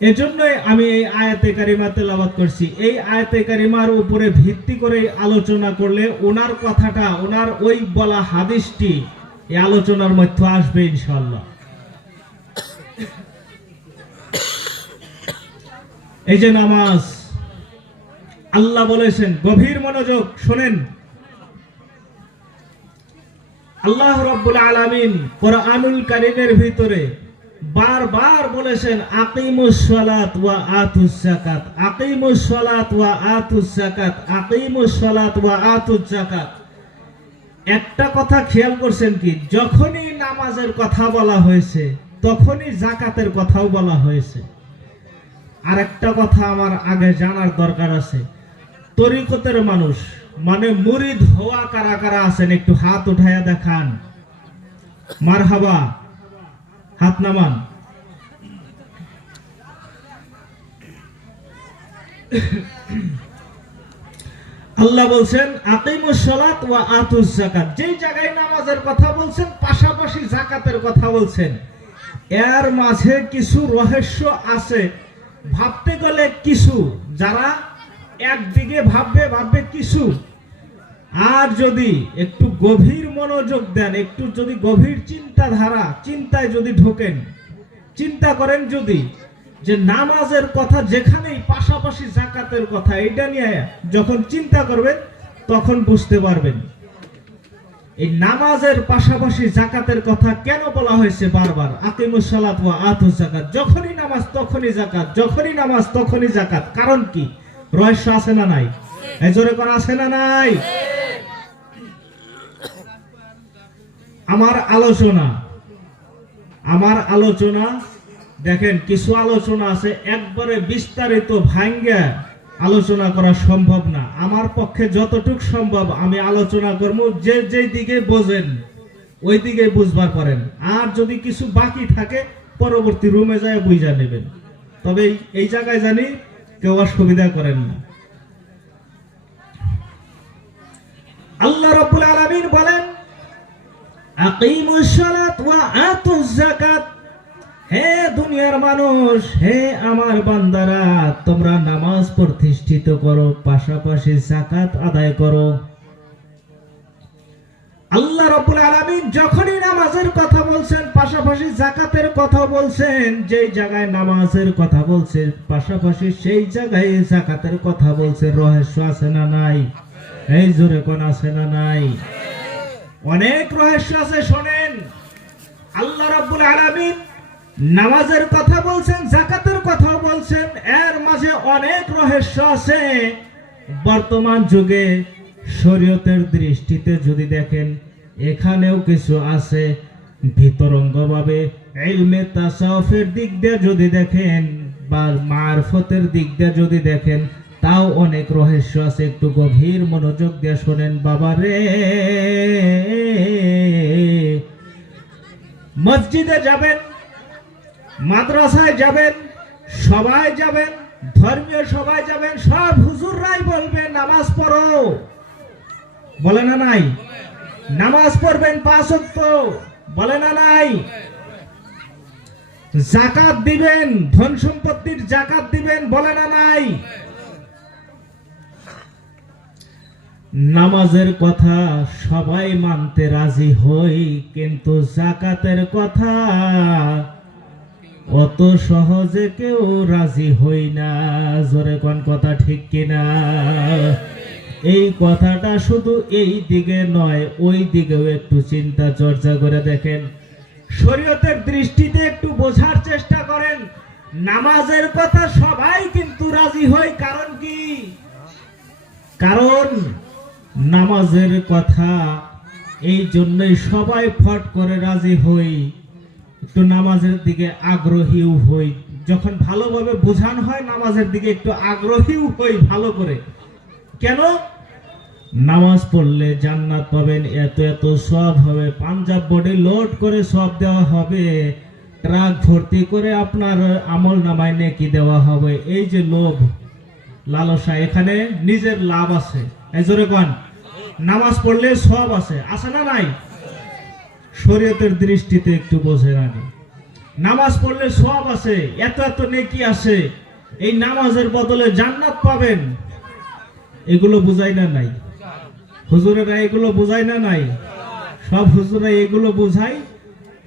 এজন্যই আমি এই আয়াতে কারিমা তেলাওয়াত করছি। এই আয়াতে কারিমার উপরে ভিত্তি করে আলোচনা করলে ওনার কথাটা, ওনার ওই বলা হাদিসটি এই আলোচনার মধ্যে আসবে ইনশাআল্লাহ। এই যে নামাজ, আল্লাহ বলেছেন, গভীর মনোযোগ শোনেন, আল্লাহ রাব্বুল আলামিন কোরআনুল কারীমের ভিতরে বারবার বলেছেন আকিমুস সালাত ওয়া আতুস যাকাত, আকিমুস সালাত ওয়া আতুস যাকাত, আকিমুস সালাত ওয়া আতুস যাকাত। একটা কথা খেয়াল করছেন কি, যখনই নামাজের কথা বলা হয়েছে তখনই যাকাতের কথাও বলা হয়েছে। আর একটা কথা আমার আগে জানার দরকার আছে, তরিকতের মানুষ মানে মুরিদ হওয়া কারা কারা আছেন একটু হাত উঠায়া দেখান। মারহাবা, হাত নামান। আল্লাহ বলছেন আকিমুস সালাত ওয়া আতুস যাকাত। যেই জায়গায় নামাজের কথা বলছেন পাশাপাশি যাকাতের কথা বলছেন। এর মাঝে কিছু রহস্য আছে, ভাবতে গেলে কিছু, যারা একদিকে ভাববে কিছু, আর যদি একটু গভীর মনোযোগ দেন, একটু যদি গভীর চিন্তাধারা, চিন্তায় যদি ঢোকেন, চিন্তা করেন যদি যে নামাজের কথা যেখানেই পাশাপাশি যাকাতের কথা, এটা নিয়ে যখন চিন্তা করবেন তখন বুঝতে পারবেন এই নামাজের পাশাপাশি যাকাতের কথা কেন বলা হয়েছে বারবার। আকিমুস সালাত ওয়া আতুস যাকাত, যখনই নামাজ তখনই যাকাত, যখনই নামাজ তখনই যাকাত। কারণ কি? রহস্য আছে না নাই? এই জোরে করে আছে না নাই? আমার আলোচনা দেখেন, কিছু আলোচনা আছে একবারে বিস্তারিত ভাঙ্গা আলোচনা করা সম্ভব না। আমার পক্ষে যতটুক সম্ভব আমি আলোচনা করব, যে যেই দিকে বোঝেন ওই দিকে বুঝবার পারেন। আর যদি কিছু বাকি থাকে পরবর্তী রুমে যায় বুঝা নেবেন, তবে এই জায়গায় জানি কেউ অসুবিধা করেন না। আল্লাহ রাব্বুল আলামিন বলেন আকিমুস সালাত ওয়া আতুজ যাকাত। হে দুনিয়ার মানুষ, হে আমার বান্দারা, তোমরা নামাজ প্রতিষ্ঠিত করো, পাশাপাশি যাকাত আদায় করো। আল্লাহ রাব্বুল আলামিন যখনই নামাজের কথা বলছেন পাশাপাশি যাকাতের কথা বলছেন, যেই জায়গায় নামাজের কথা বলছেন পাশাপাশি সেই জায়গায় যাকাতের কথা বলছেন। রহস্য আছে না নাই? এই জোরে কোন আছে না নাই? অনেক রহস্য আছে। শোনেন, আল্লাহ রাব্বুল আলামিন নামাজের কথা বলছেন, যাকাতের কথা বলছেন, এর মাঝে অনেক রহস্য আছে। বর্তমান যুগে শরীয়তের দৃষ্টিতে যদি দেখেন এখানেও কিছু আছে। ভিতরঙ্গভাবে ইলমে তাসাউফের দিক দিয়ে যদি দেখেন বা মারফতের দিক দিয়ে যদি দেখেন তাও অনেক রহস্য আছে। একটু গভীর মনোযোগ দিয়ে শোনেন বাবা রে। মসজিদে যাবেন, মাদ্রাসায় যাবেন, সবাই যাবেন, ধর্মীয় সবাই যাবেন, সব হুজুররাই বলবে নামাজ পড়ো, বলে না নাই? নামাজ পড়বেন 5 ওয়াক্ত, বলে না নাই? যাকাত দিবেন, ধন সম্পত্তির যাকাত দিবেন, বলে না নাই? নামাজের কথা সবাই মানতে রাজি হই, কিন্তু যাকাতের কথা অত সহজে কেউ রাজি হই না। জোরে কোন কথা ঠিক কিনা? এই কথাটা শুধু এই দিকে নয়, ওই দিকেও একটু চিন্তা চর্চা করে দেখেন। শরীয়তের দৃষ্টিতে একটু বোঝার চেষ্টা করেন। নামাজের কথা সবাই কিন্তু রাজি হয়, কারণ কি? কারণ নামাজের কথা এই জন্যই সবাই ফট করে রাজি হই, একটু নামাজের দিকে আগ্রহীও হই। যখন ভালোভাবে বোঝানো হয় নামাজের দিকে একটু আগ্রহীও হই ভালো করে। কেন? নামাজ পড়লে জান্নাত পাবেন, এত এত সব হবে, পাঞ্জাব বোর্ডে লোড করে সব দেওয়া হবে, ট্রাক ভর্তি করে আপনার আমল নামায় নেকি দেওয়া হবে। এই যে লোভ লালসা, এখানে নিজের লাভ আছে। এই জোরে কোন, নামাজ পড়লে সব আছে, আছে না নাই? শরীয়তের দৃষ্টিতে একটু বোঝে আগে, নামাজ পড়লে সব আছে, এত এত নেকি আছে, এই নামাজের বদলে জান্নাত পাবেন, এগুলো বুঝাই না নাই? হুজুরেরা এগুলো বুঝাই না নাই? সব হুজুরা এগুলো বুঝাই,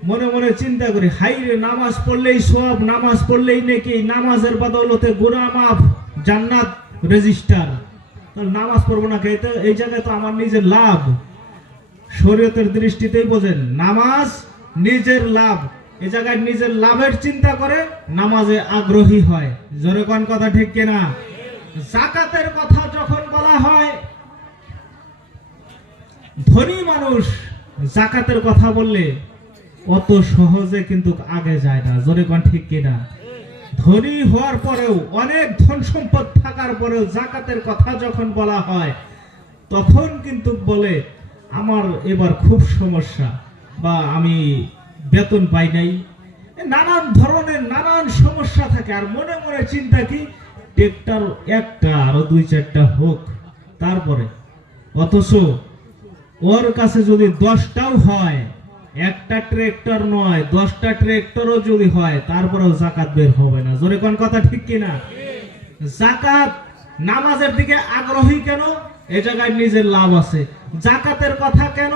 মনে মনে চিন্তা করি, হাই রে, নামাজ পড়লেই সব, নামাজ পড়লেই নেকি, নামাজের বদৌলতে গুনাহ মাফ, জান্নাত রেজিস্টার, নামাজ পড়বো না কে? এই জায়গায় তো আমার নিজের লাভ। শরীয়তের দৃষ্টিতেই বোঝেন, নামাজ নিজের লাভ, এই জায়গায় নিজের লাভের চিন্তা করে নামাজে আগ্রহী হয়। জোরে কোন কথা ঠিক কিনা? যাকাতের কথা যখন বলা হয়, ধনী মানুষ যাকাতের কথা বললে অত সহজে কিন্তু আগে যায় না। জোরে কোন ঠিক কিনা? ধনী হওয়ার পরেও, অনেক ধন সম্পদ থাকার পরেও যাকাতের কথা যখন বলা হয় তখন কিন্তু বলে আমার এবার খুব সমস্যা, বা আমি বেতন পাই নাই, নানান ধরনের নানান সমস্যা থাকে। আর মনে মনে চিন্তা কি, ট্রেক্টর একটা আরো দুই চারটা হোক তারপরে, অথচ ওর কাছে যদি 10টাও হয়, একটা ট্রেক্টর নয় 10টা ট্রেক্টরও যদি হয়, তারপরেও যাকাত বের হবে না। জোরে কোন কথা ঠিক কিনা? যাকাত নামাজের দিকে আগ্রহী কেন? এই জায়গায় নিজের লাভ আছে। যাকাতের কথা কেন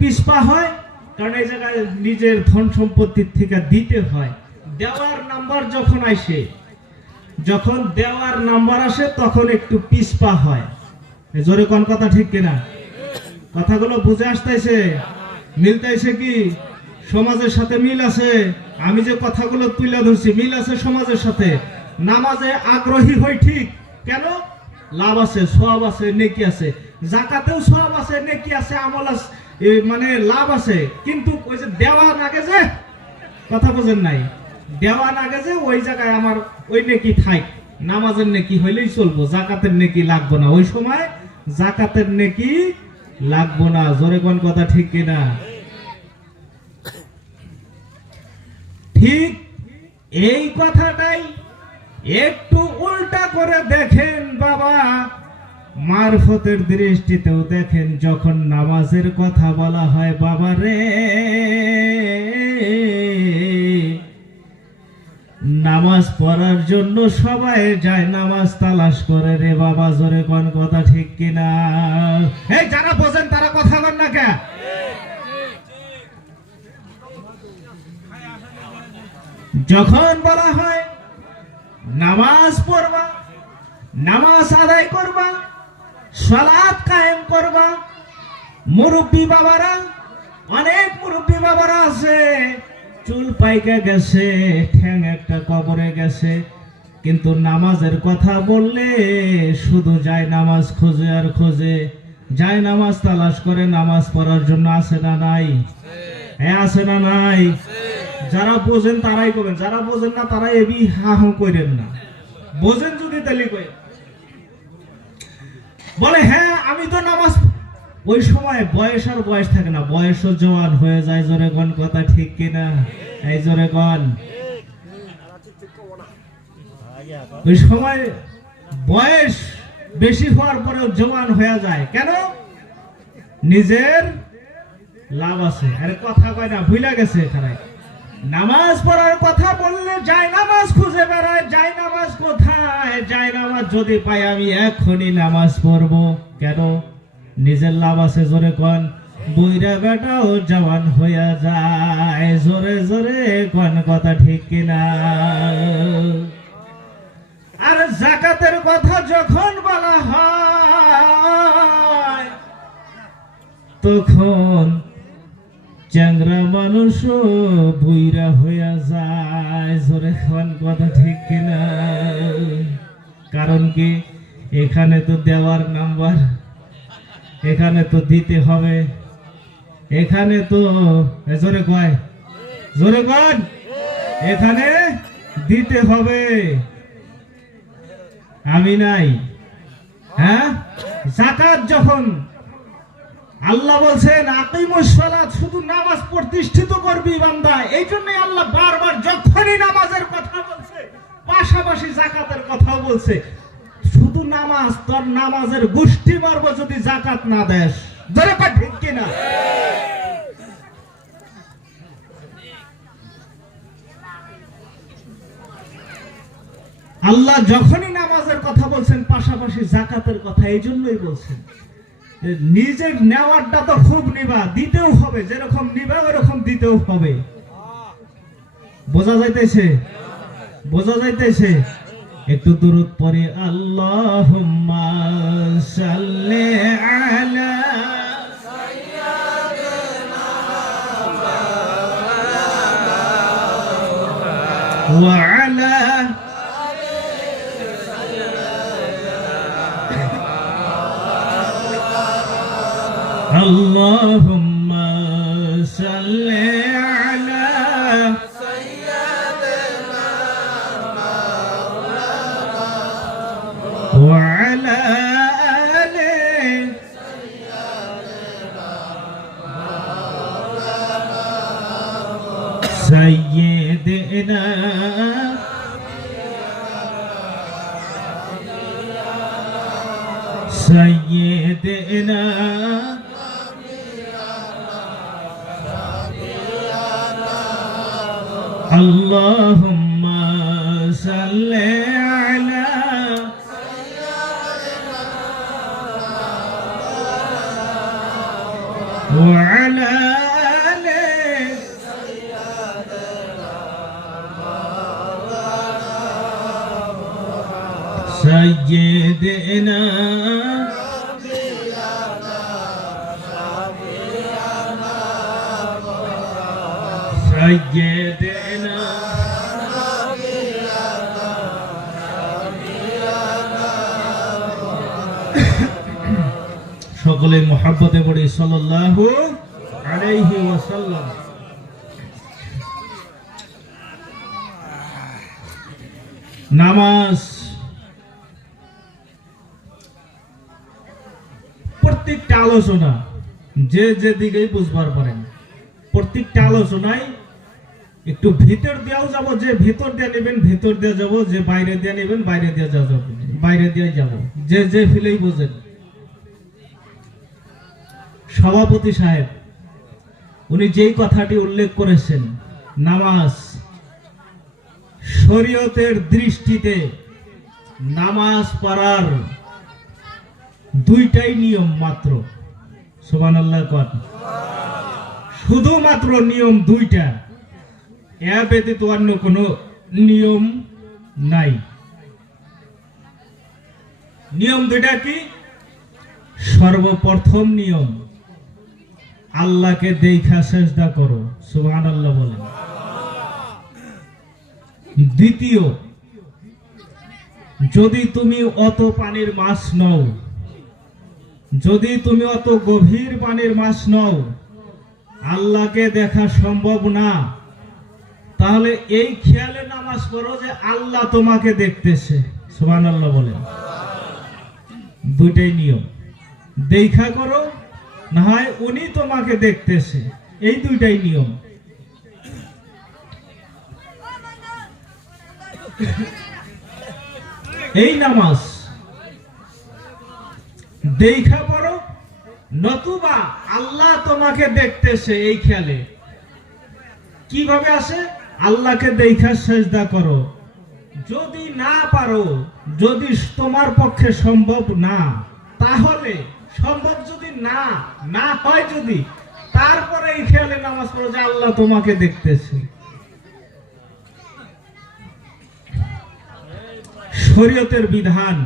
পিছপা হয়? কারণ এই জায়গায় নিজের ধন সম্পত্তির থেকে দিতে হয়। দেওয়ার নাম্বার যখন আসে, যখন দেওয়ার নাম্বার আসে তখন একটু পিছপা হয়। জোরে কোন কথা ঠিক কিনা? কথাগুলো বুঝে আসতেছে? মিলতেছে কি? সমাজের সাথে মিল আছে? আমি যে কথাগুলো তুলে ধরছি মিল আছে সমাজের সাথে। নামাজে আগ্রহী হই ঠিক, কেন? লাভ আছে, সওয়াব আছে, নেকি আছে। যাকাতেও সওয়াব আছে, নেকি আছে, আমল আছে, মানে লাভ আছে। কিন্তু ওই যে দেওয়ার আগে যে কথা বোঝেন নাই, দেওয়ার আগে যে ওই জায়গায় আমার ওই নেকি থাক, নামাজের নেকি হইলেই চলবো, যাকাতের নেকি লাগবো না, ওই সময় যাকাতের নেকি লাগবো না। জোরে কোন কথা ঠিক কিনা? ঠিক এই কথাটাই একটু উল্টা করে দেখেন বাবা, মারফতের দৃষ্টিতেও দেখেন, যখন নামাজের কথা বলা হয় বাবা রে, নামাজ পড়ার জন্য সবাই যায় নামাজ তালাশ করে রে বাবা। জোরে কোন কথা ঠিক কিনা? এই যারা বোঝেন তারা কথা বলেন না কে? যখন বলা হয় নামাজ পড়বা, নামাজ আদায় করবা, সালাত কায়েম করবা, মুরব্বী বাবারা, অনেক মুরব্বী বাবারা আছে, চুল পাইকে গেছে, ঠ্যাং একটা কবরে গেছে, কিন্তু নামাজের কথা বললে শুধু যায় নামাজ খোঁজে আর খোঁজে, যায় নামাজ তালাশ করে নামাজ পড়ার জন্য। আছে না নাই? হ্যাঁ আছে না নাই? যারা বোঝেন তারাই করবেন, যারা বোঝেন না তারা এবি হা হু করেন না। বোঝেন যদি তাহলে কই বলে হ্যাঁ আমি তো নামাজ, ওই সময় বয়স আর বয়স থাকে না, বয়সও জওয়ান হয়ে যায়। জোরে কোন কথা ঠিক কিনা? এই জোরে কোন। ওই সময় বয়স বেশি হওয়ার পরেও জওয়ান হয়ে যায়, কেন? নিজের লাভ আছে। আরে কথা কয় না, ভুলে গেছে এখানে। নামাজ পড়ার কথা বললে যায় নামাজ খুঁজে বেড়ায়, যায় নামাজ কোথায়? যায় নামাজ যদি পাই আমি এখনই নামাজ পড়বো, কেন? নিজের লাভ আছে। জোরে কোন। বুইরা বেটাও জওয়ান হইয়া যায়। জোরে জোরে কোন কথা ঠিক কিনা? আর যাকাতের কথা যখন বলা হয় তখন চ্যাংরা মানুষও বুইরা হইয়া যায়। জোরে এখন কথা ঠিক কিনা? কারণ কি, এখানে তো দেওয়ার নাম্বার, এখানে তো দিতে হবে, এখানে তো জোরে কয়, জোরে কন, এখানে দিতে হবে। আমি নাই, হ্যাঁ? যাকাত যখন আল্লাহ বলছেন আকিমুস সালাত, শুধু নামাজ প্রতিষ্ঠিত করবি বান্দা, এই জন্যই আল্লাহ বারবার যখনই নামাজের কথা বলছে পাশাপাশি যাকাতের কথাও বলছে। শুধু নামাজ, তোর নামাজের গোষ্ঠী মারবো যদি যাকাত না দেস। ধরে পা ঠিক কিনা? আল্লাহ যখনই নামাজের কথা বলছেন পাশাপাশি যাকাতের কথা এই জন্যই বলছেন। নিজের নেওয়ারটা তো খুব নিবা, দিতেও হবে, যেরকম নিবা ওরকম দিতেও হবে। বোঝা যাইতেছে? বোঝা যাইতেছে? একটু দুরূদ পড়ে, আল্লাহুম্মা সাল্লি আলা ওয়া আলা আল্লাহুম্মা সাল্লি আলা সাইয়্যিদিনা মাওলানা ওয়া আলা আলি সাইয়্যিদিনা সাইয়্যিদিনা اللهم صل على وعلى آل سيدنا سيدنا সকলে মুহাব্বতে পড়ি সাল্লাল্লাহু আলাইহি ওয়াসাল্লাম। নামাজ প্রত্যেকটা আলোচনা যে যেদিকেই বুঝবার পারেন, প্রত্যেকটা আলোচনায় একটু ভিতর দিয়েও যাব, যে ভিতর দিয়ে নেবেন ভিতর দিয়ে যাব, যে বাইরে দিয়ে নেবেন বাইরে দিয়ে যাব, বাইরে দিয়ে যাব, যে যে ফিলেই বোঝেন। সভাপতি সাহেব উনি যেই কথাটি উল্লেখ করেছেন, নামাজ শরীয়তের দৃষ্টিতে নামাজ পড়ার দুইটাই নিয়ম মাত্র। সুবহানাল্লাহ কর। শুধুমাত্র নিয়ম দুইটা, এর ব্যতীত অন্য কোনো নিয়ম নাই। নিয়ম দুইটা কি? সর্বপ্রথম নিয়ম, আল্লাহকে দেখা সেজদা করো, সুবহানাল্লাহ বলেন। দ্বিতীয়, যদি তুমি অত পানির মাছ নও, যদি তুমি অত গভীর পানির মাছ নও, আল্লাহকে দেখা সম্ভব না, তাহলে এই খেয়ালে নামাজ পড়ো যে আল্লাহ তোমাকে দেখতেছে, সুবহানাল্লাহ বলেন। দুইটাই নিয়ম, দেখা করো না হয় উনি তোমাকে দেখতেছে, এই দুইটাই নিয়ম। এই নামাজ দেখা পড়ো, নতুবা আল্লাহ তোমাকে দেখতেছে এই খেয়ালে। কিভাবে আসে? আল্লাহকে দেখা সেজদা করো। যদি না পারো, যদি তোমার পক্ষে সম্ভব না, তাহলে সম্ভব যদি না হয়, যদি তারপরে এই খেয়ালে নামাজ পড়ো যে আল্লাহ তোমাকে দেখতেছে। শরীয়তের বিধান,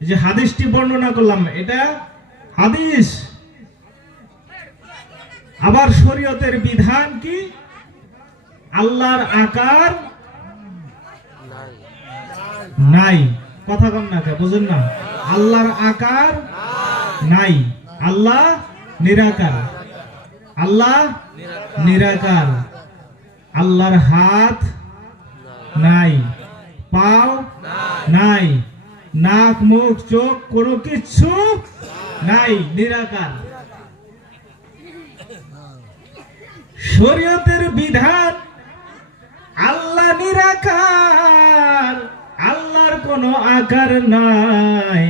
যে হাদিসটি বর্ণনা করলাম এটা হাদিস, আবার শরীয়তের বিধান কি? আল্লাহর আকার নাই। কথা কম না কে বুঝুন না? আল্লাহর আকার নাই, আল্লাহ নিরাকার। আল্লাহ নিরাকার। আল্লাহর হাত নাই, পাও নাই, নাক মুখ চোখ কোনো কিছু নাই, নিরাকার। শরীয়তের বিধান আল্লাহ নিরাকার, আল্লাহর কোনো আকার নাই,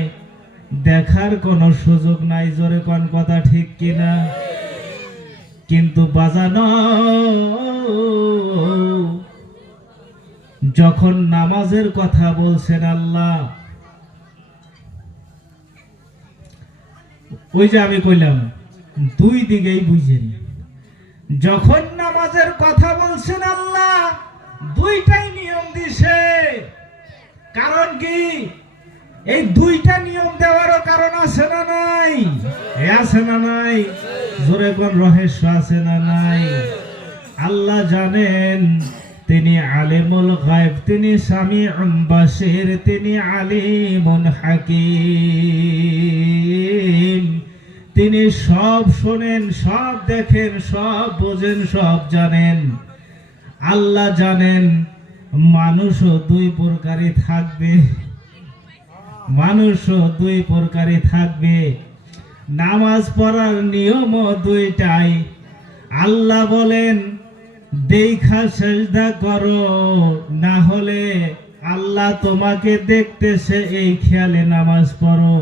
দেখার কোনো সুযোগ নাই। জোরে কোন কথা ঠিক কিনা? কিন্তু বাজানো যখন নামাজের কথা বলছেন আল্লাহ, ওই যে আমি কইলাম দুই দিকেই বুঝেন। যখন নামাজের কথা বলছেন আল্লাহ দুইটাই নিয়ম দিছে। কারণ কি? এই দুইটা নিয়ম দেওয়ারও কারণ আছে না নাই? আছে না নাই? জোরে কোন রহস্য আছে না নাই? আল্লাহ জানেন, তিনি আলিমুল গায়ব, তিনি সামিউন বাসির, তিনি আলিমুন হাকিম। তিনি সব শোনেন, সব দেখেন, সব বোঝেন, সব জানেন। আল্লাহ জানেন মানুষও দুই প্রকারই থাকবে, মানুষও দুই প্রকারই থাকবে। নামাজ পড়ার নিয়মও দুইটাই। আল্লাহ বলেন দেখা সেজদা করো, না হলে আল্লাহ তোমাকে দেখতেছে এই খেয়ালে নামাজ পড়ো।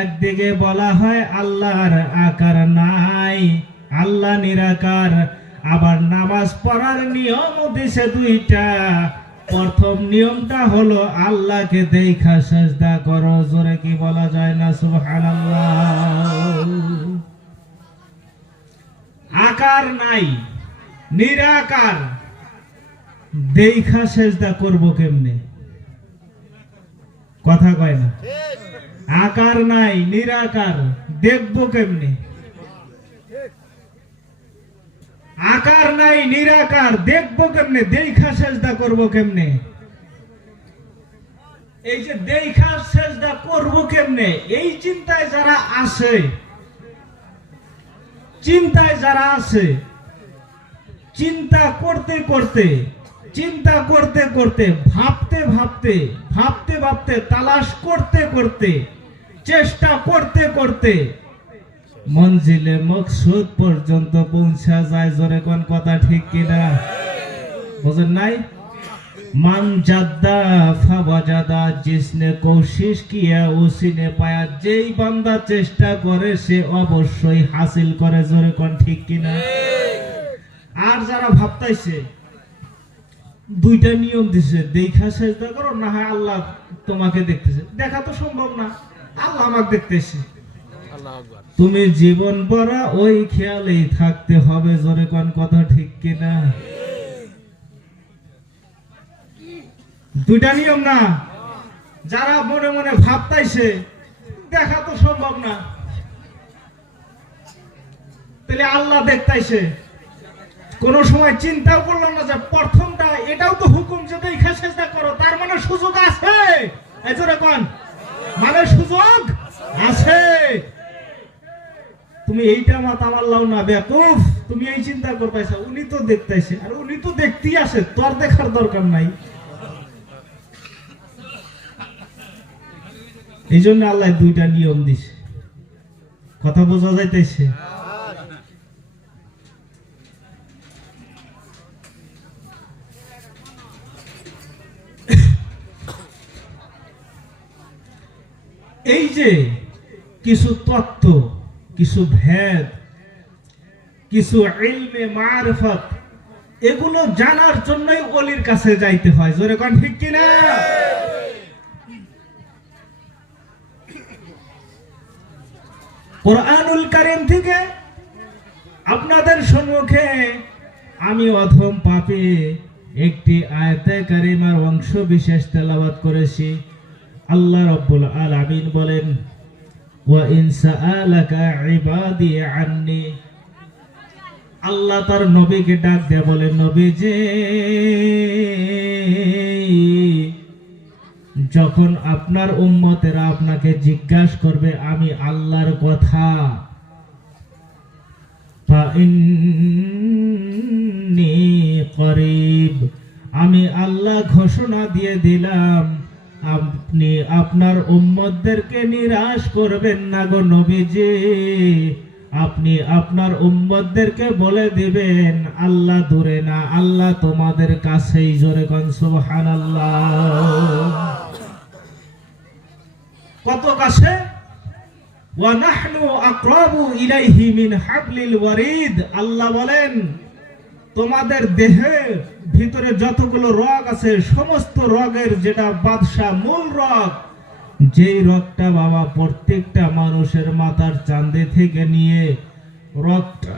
একদিকে বলা হয় আল্লাহর আকার নাই, আল্লাহ নিরাকার। আবার নামাজ পড়ার নিয়ম দিছে দুইটা। প্রথম নিয়মটা হলো আল্লাহকে দেখা সেজদা করো। জোরে কি বলা যায় না সুবহানাল্লাহ? আকার নাই, নিরাকার, দেখা সেজদা করব কেমনে? কথা কয় না? আকার নাই, নিরাকার, দেখবো কেমনে? আকার নাই, নিরাকার, দেখবো কেমনে? দেখা সেজদা করব কেমনে? এই যে দেখা সেজদা করব কেমনে, এই চিন্তায় যারা আছে, চিন্তায় যারা আছে, চিন্তা করতে করতে, চিন্তা করতে করতে, ভাবতে ভাবতে, ভাবতে ভাবতে, তালাশ করতে করতে, চেষ্টা করতে করতে মঞ্জিলে মকসুদ পর্যন্ত পৌঁছা যায়। জোরে কোন কথা ঠিক কিনা? বুঝেন নাই? মান জাদ্দা ফাওয়াজাদা, জিসনে কোশিশ কিয়া উসিনে পায়া। যেই বান্দা চেষ্টা করে সে অবশ্যই হাসিল করে। জোরে কোন ঠিক কিনা? আর যারা ভাবতাইছে দুইটা নিয়ম দিছে, দেখা সেজদা করো, না হয় আল্লাহ তোমাকে দেখতেছে। দেখা তো সম্ভব না, আল্লাহ আমাকে দেখতেছে। তুমি জীবন ভরা ওই খেয়ালেই থাকতে হবে। জোরে কোন কথা ঠিক কিনা? দুইটা নিয়ম না। যারা মনে মনে ভাবতাইছে দেখা তো সম্ভব না, তাহলে আল্লাহ দেখতাইছে। কোন সময় চিন্তাও করলাম না যে প্রথমটা এটাও তো হুকুম যে দেখা সেজদা করো, তার মানে সুযোগ আছে। এই জোরে কোন, মানে সুযোগ আছে। তুমি এইটা মাথা মারলাও না বেকুফ, তুমি এই চিন্তা করতেছ উনি তো দেখতেছে, আর উনি তো দেখতেই আসে, তোর দেখার দরকার নাই। এই জন্য আল্লাহ দুইটা নিয়ম দিছে। কথা বোঝা যাইতেছে? এই যে কিছু তত্ত্ব, কিছু ভেদ, কিছু ইলমে মারফত, এগুলো জানার জন্যই ওলির কাছে যাইতে হয়। জোরে কোন ঠিক কিনা? কুরআনুল কারীম থেকে আপনাদের সম্মুখে আমি অধম পাপী একটি আয়াতে কারিমার অংশ বিশেষ তেলাওয়াত করেছি। আল্লাহ রাব্বুল আলামিন বলেন, ওয়া ইন সাআলাকা ইবাদি আন্নি। আল্লাহ তার নবীকে ডাক দিয়ে বলেন, নবীজি তখন আপনার উম্মতেরা আপনাকে জিজ্ঞাসা করবে আমি আল্লাহর কথা, ফাইন্নী করিব, আমি আল্লাহ ঘোষণা দিয়ে দিলাম আপনি আপনার উম্মতদেরকে নিরাশ করবেন না গো নবীজি। আপনি আপনার উম্মতদেরকে বলে দিবেন আল্লাহ দূরে না, আল্লাহ তোমাদের কাছেই। জোরে কোন সুবহানাল্লাহ। কত কাছে? ওয়া নাহনু আকরাবু ইলাইহি মিন হাবলিল ওয়ারিদ। আল্লাহ বলেন তোমাদের দেহের ভিতরে যতগুলো রগ আছে সমস্ত রগের যেটা বাদশা মূল রগ, যেই রগটা বাবা প্রত্যেকটা মানুষের মাথার চাঁদে থেকে নিয়ে রগটা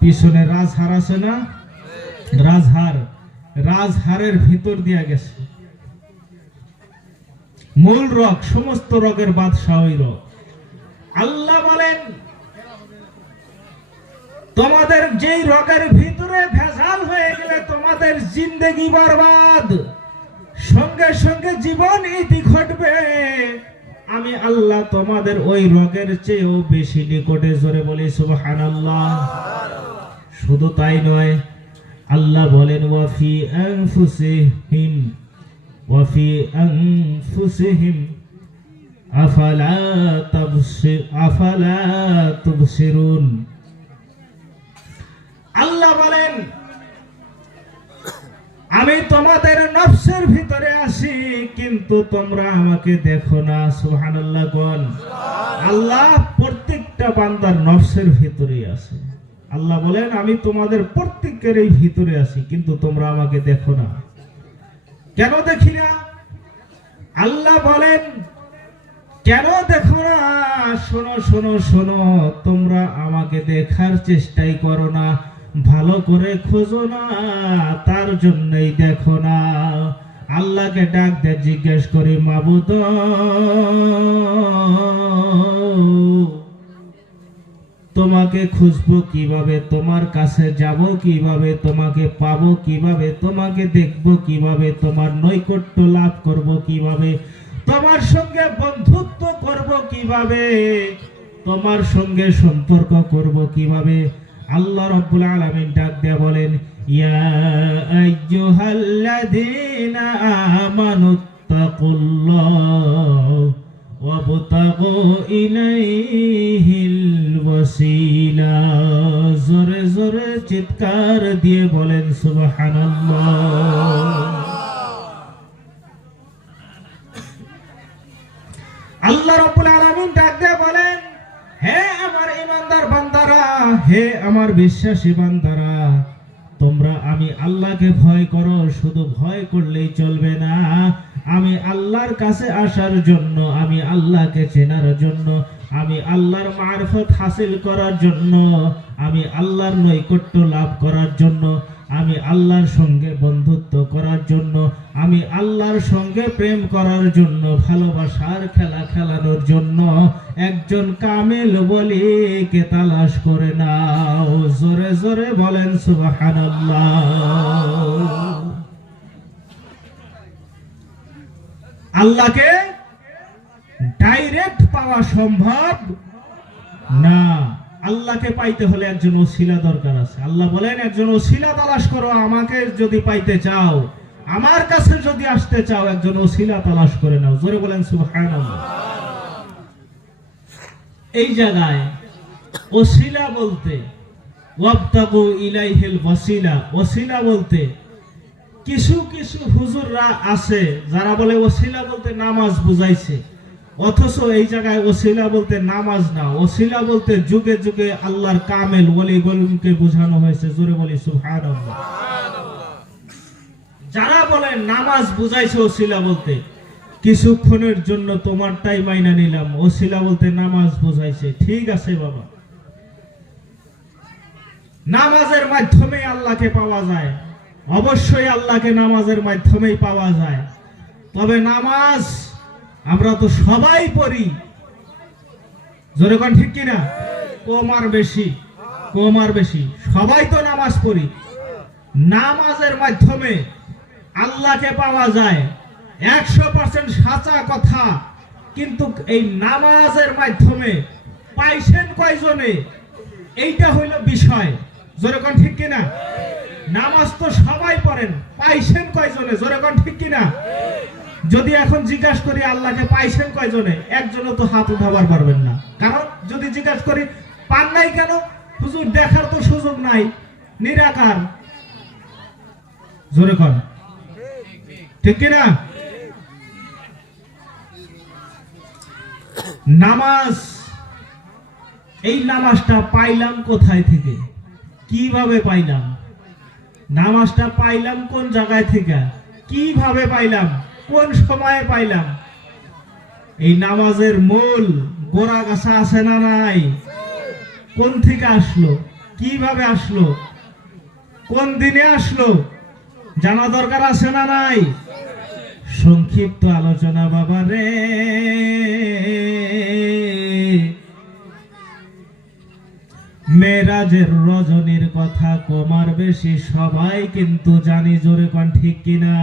পিছনে রাজহার আছে না, রাজহারের ভিতর দিয়ে গেছে মূল রগ, সমস্ত রগের বাদশা ওই রগ। আল্লাহ বলেন তোমাদের যেই রগের ভিতরে ভেজাল হয়ে গেলে তোমাদের জিন্দেগি বরবাদ, সঙ্গে সঙ্গে জীবন ইতি ঘটবে, আমি আল্লাহ তোমাদের ওই রগের চেয়েও বেশি নিকটে। জোরে বলি সুবহানাল্লাহ। শুধু তাই নয়, আল্লাহ বলেন ওয়াফি আনফুসিহিম আফালা তুবসিরুন। আল্লাহ বলেন আমি তোমাদের নফসের ভিতরে আছি কিন্তু তোমরা আমাকে দেখো না। সুবহানাল্লাহ বল। আল্লাহ প্রত্যেকটা বান্দার নফসের ভিতরে আছে। আল্লাহ বলেন আমি তোমাদের প্রত্যেকের এই ভিতরে আছি কিন্তু তোমরা আমাকে দেখো না। কেন দেখি না? আল্লাহ বলেন কেন দেখো না? শোনো শোনো শোনো, তোমরা আমাকে দেখার চেষ্টাই করো না, ভালো করে খোঁজো না, তার জন্যই দেখো না। আল্লাহকে ডাক দিয়ে জিজ্ঞেস করি মাবুদ তোমাকে খুঁজবো কিভাবে, তোমার কাছে যাব কিভাবে, তোমাকে পাবো কিভাবে, তোমাকে দেখবো কিভাবে, তোমার নৈকট্য লাভ করব কিভাবে, তোমার সঙ্গে বন্ধুত্ব করব কিভাবে, তোমার সঙ্গে সম্পর্ক করব কিভাবে। আল্লাহ রাব্বুল আলামিন ডাক দিয়ে বলেন ইয়া আইয়ুহাল্লাযীনা আমানুত্তাকুল্লাহ ওয়াবতাগু ইলাইহিল ওয়াসিলা। জোরে জোরে চিৎকার দিয়ে বলেন সুবহানাল্লাহ। আল্লাহ রাব্বুল আলামিন ডাক দিয়ে বলেন হে আমার ঈমানদার বান্দারা, হে আমার বিশ্বাসী বান্দারা, তোমরা আমি আল্লাহকে ভয় করো। শুধু ভয় করলেই চলবে না, আমি আল্লাহর কাছে আসার জন্য, আমি আল্লাহকে চেনার জন্য, আমি আল্লাহর মারফত হাসিল করার জন্য, আমি আল্লাহর নৈকট্য লাভ করার জন্য, আমি আল্লাহর সঙ্গে বন্ধুত্ব করার জন্য, আমি আল্লাহর সঙ্গে প্রেম করার জন্য, ভালোবাসার খেলা খেলানোর জন্য একজন কামেল ওয়ালিকে তালাশ করে নাও। জোরে জোরে বলেন সুবহানাল্লাহ। আল্লাহকে ডাইরেক্ট পাওয়া সম্ভব না, আল্লাহকে পাইতে হলে একজন ওসিলা দরকার আছে। আল্লাহ বলেন একজন ওসিলা তালাশ করো, আমাকে যদি পাইতে চাও, আমার কাছে যদি আসতে চাও, একজন ওসিলা তালাশ করে নাও। জোরে বলেন সুবহানাল্লাহ। এই জায়গায় ওসিলা বলতে ওয়াবতাগু ইলাইহিল ওয়াসিলা, ওসিলা বলতে কিছু কিছু হুজুররা আছে যারা বলে ওসিলা বলতে নামাজ বুঝাইছে, অথচ এই জায়গায় ওসিলা বলতে নামাজ না, ওসিলা বলতে যুগে যুগে আল্লাহর কামেল ওলি গলিমকে বোঝানো হয়েছে। জোরে বলি সুবহানাল্লাহ। যারা বলে নামাজ বুঝাইছে ওসিলা বলতে, কিছুক্ষণের জন্য তোমারটাই মাইনা নিলাম, ওসিলা বলতে নামাজ বুঝাইছে, ঠিক আছে বাবা, নামাজের মাধ্যমে আল্লাহকে পাওয়া যায়, অবশ্যই আল্লাহকে নামাজের মাধ্যমেই পাওয়া যায়। তবে নামাজ আমরা তো সবাই পড়ি, জোরে কোন ঠিক কিনা? কম আর বেশি সবাই তো নামাজ পড়ি। নামাজের মাধ্যমে আল্লাহকে পাওয়া যায়, 100% সাচা কথা। কিন্তু এই নামাজের মাধ্যমে পাইছেন কয়জনে, এইটা হইল বিষয়। জোরে কোন ঠিক কিনা? নামাজ তো সবাই পড়েন, পাইছেন কয়জনে? জোরে কোন ঠিক কিনা? যদি এখন জিজ্ঞাসা করি আল্লাহকে পাইছেন কয়জনে, একজনও তো হাত উঠাবার পারবেন না। কারণ যদি জিজ্ঞাসা করি পান নাই কেন, হুজুর দেখার তো সুযোগ নাই, নিরাকার। জোরে কোন ঠিক কিনা? নামাজ, এই নামাজটা পাইলাম কোথায় থেকে, কিভাবে পাইলাম? নামাজটা পাইলাম কোন জায়গায় থেকে, কিভাবে পাইলাম, কোন সময়ে পাইলাম? এই নামাজের মূল গোড়া গাছা আছে না নাই? কোন থেকে আসলো, কিভাবে আসলো, কোন দিনে আসলো, জানা দরকার আছে না নাই? সংক্ষিপ্ত আলোচনা বাবা রে। মেরাজের রজনীর কথা কমার বেশি সবাই কিন্তু জানি। জোরে কোন ঠিক কিনা?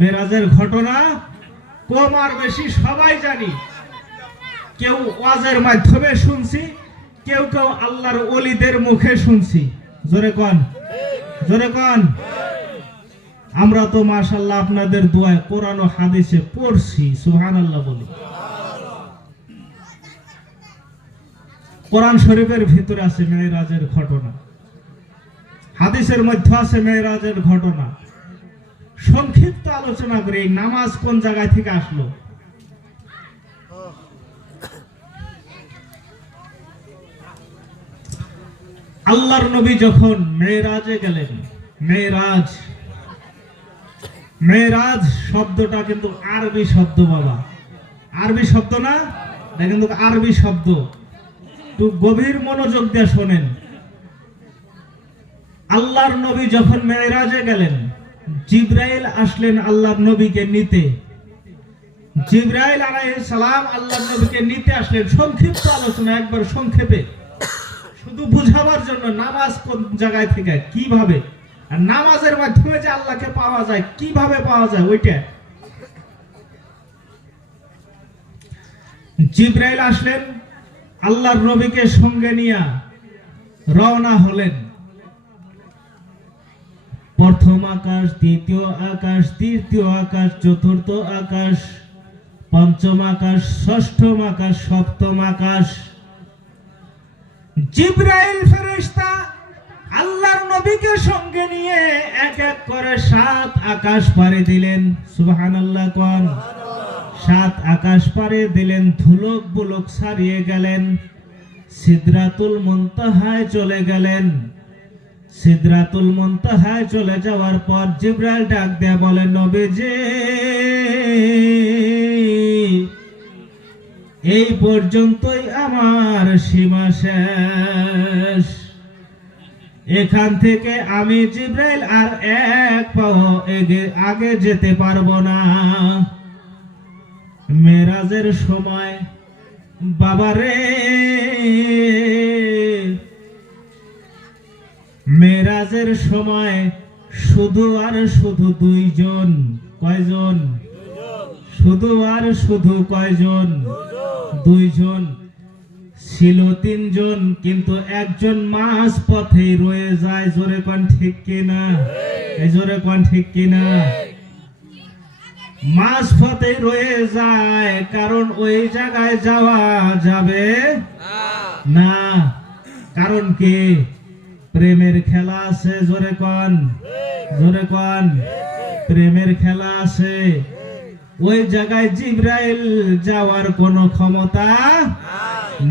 মেরাজের ঘটনা কমার বেশি সবাই জানি। কেউ ওয়াজের মাধ্যমে শুনছি, কেউ কেউ আল্লাহর ওলিদের মুখে শুনছি। জোরে কোন, জোরে কোন। আমরা তো মাশাআল্লাহ আপনাদের দোয়ায় কোরআন ও হাদিসে পড়ছি, সুবহানাল্লাহ বলি। কোরআন শরীফের ভিতরে আছে মেরাজের ঘটনা, হাদিসের মধ্যে আছে মেরাজের ঘটনা। সংক্ষিপ্ত আলোচনা করি, এই নামাজ কোন জায়গা থেকে আসলো। আল্লাহর নবী যখন মেরাজে গেলেন, মেরাজ, মেরাজ শব্দটা কিন্তু আরবি শব্দ বাবা, আরবি শব্দ না, এটা কিন্তু আরবি শব্দ। একটু গভীর মনোযোগ দিয়ে শোনেন। আল্লাহর নবী যখন মেরাজে গেলেন, জিবরাইল আসলেন আল্লাহর নবীকে নিতে। জিবরাইল আলাইহিস সালাম আল্লাহর নবীকে নিতে আসলেন। সংক্ষিপ্ত আলোচনা, একবার সংক্ষেপে, শুধু বুঝাবার জন্য নামাজ কোন জায়গায় থেকে, কিভাবে, আর নামাজের মাধ্যমে যে আল্লাহকে পাওয়া যায়, কিভাবে পাওয়া যায় ওইটা। জিবরাইল আসলেন, আল্লাহর নবীকে সঙ্গে নিয়ে রওনা হলেন। প্রথম আকাশ, দ্বিতীয় আকাশ, তৃতীয় আকাশ, চতুর্থ আকাশ, পঞ্চম আকাশ, ষষ্ঠম আকাশ, সপ্তম আকাশ। জিবরাইল ফেরেশতা আল্লাহর নবীকে সঙ্গে নিয়ে এক এক করে 7 আকাশ পাড়ি দিলেন। সুবহানাল্লাহ কোন? 7 আকাশ পাড়ি দিলেন, ধুলক বুলক ছাড়িয়ে গেলেন, সিদরাতুল মুনতাহায় চলে গেলেন। সিদরাতুল মুনতাহায় চলে যাওয়ার পর জিবরাইল ডাক দেয়া বলেন, নবীজি এই পর্যন্তই আমার সীমা শেষ, এখান থেকে আমি জিবরাইল আর এক পাও আগে যেতে পারবো না। মেরাজের সময় বাবারে, মেরাজের সময় শুধু আর শুধু 2 জন। কয়জন? শুধু আর শুধু কয়জন? 2 জন। ছিল 3 জন, কিন্তু একজন মাঝ পথে রয়ে যায়। জোরে কোন ঠিক কিনা? এই জোরে কোন ঠিক কিনা? মাঝ পথে রয়ে যায়, কারণ ওই জায়গায় যাওয়া যাবে না। কারণ কি? প্রেমের খেলা আছে। জোরে কোন, জোরে কোন। প্রেমের খেলা আছে। ওই জায়গায় জিবরাইল যাওয়ার কোনো ক্ষমতা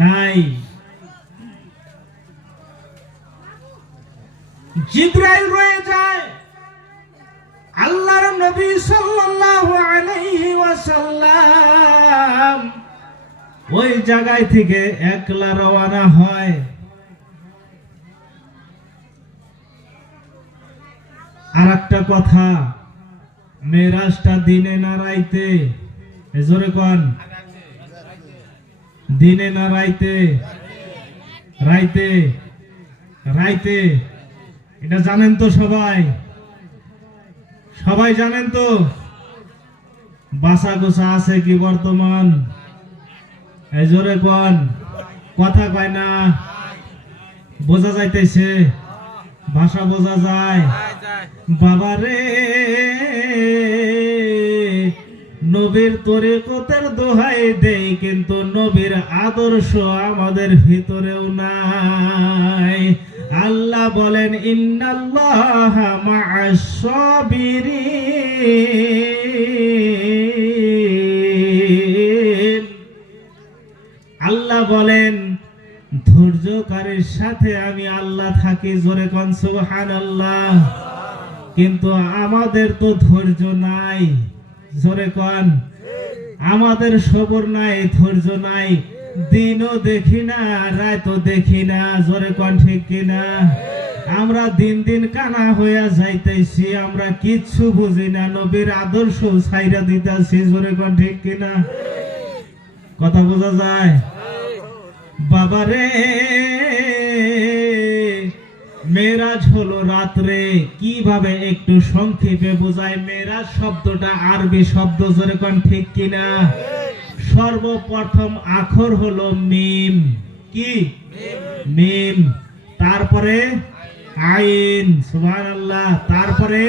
নাই। জিবরাইল রয়ে যায়। আল্লাহর নবী সাল্লাল্লাহু আলাইহি ওয়াসাল্লাম ওই জায়গায় থেকে একলা রওনা হয়। আর একটা কথা, মেরাজটা দিনে না রাইতে? জোরে কোন। দিনে না রাইতে? রাইতে, রাইতে। এটা জানেন তো সবাই। সবাই জানেন তো? বাসা গোসা আছে কি বর্তমান? এই জোরে কোন, কথা কয় না, বোঝা যাইতেছে, ভাষা বোঝা যায়। বাবা রে, নবীর তরিকতের দোহাই দেই, কিন্তু নবীর আদর্শ আমাদের ভিতরেও নাই। আল্লাহ বলেন ইন্নাল্লাহা মা'আস সাবিরিন। আল্লাহ বলেন ধৈর্যকারীর সাথে আমি আল্লাহ থাকি। জোরে কোন সুবহানাল্লাহ। কিন্তু আমাদের তো ধৈর্য নাই। জোরে কোন, আমাদের সবর নাই, ধৈর্য নাই। দিনও দেখি না, রাতও দেখি না। জোরে কোন ঠিক কিনা? আমরা দিন দিন কানা হইয়া যাইতেছি, আমরা কিচ্ছু বুঝি না, নবীর আদর্শ ছাইরা দিতেছি। জোরে কোন ঠিক কিনা? কথা বোঝা যায়? বাবারে, মেরাজ হলো রাত্রে। কিভাবে একটু সংক্ষেপে বোঝায়? মেরাজ শব্দটা আরবি শব্দ। জোরে কোন ঠিক কিনা? সর্বপ্রথম আখর হলো মিম। কি? মিম। তারপরে আইন, সুবহানাল্লাহ। তারপরে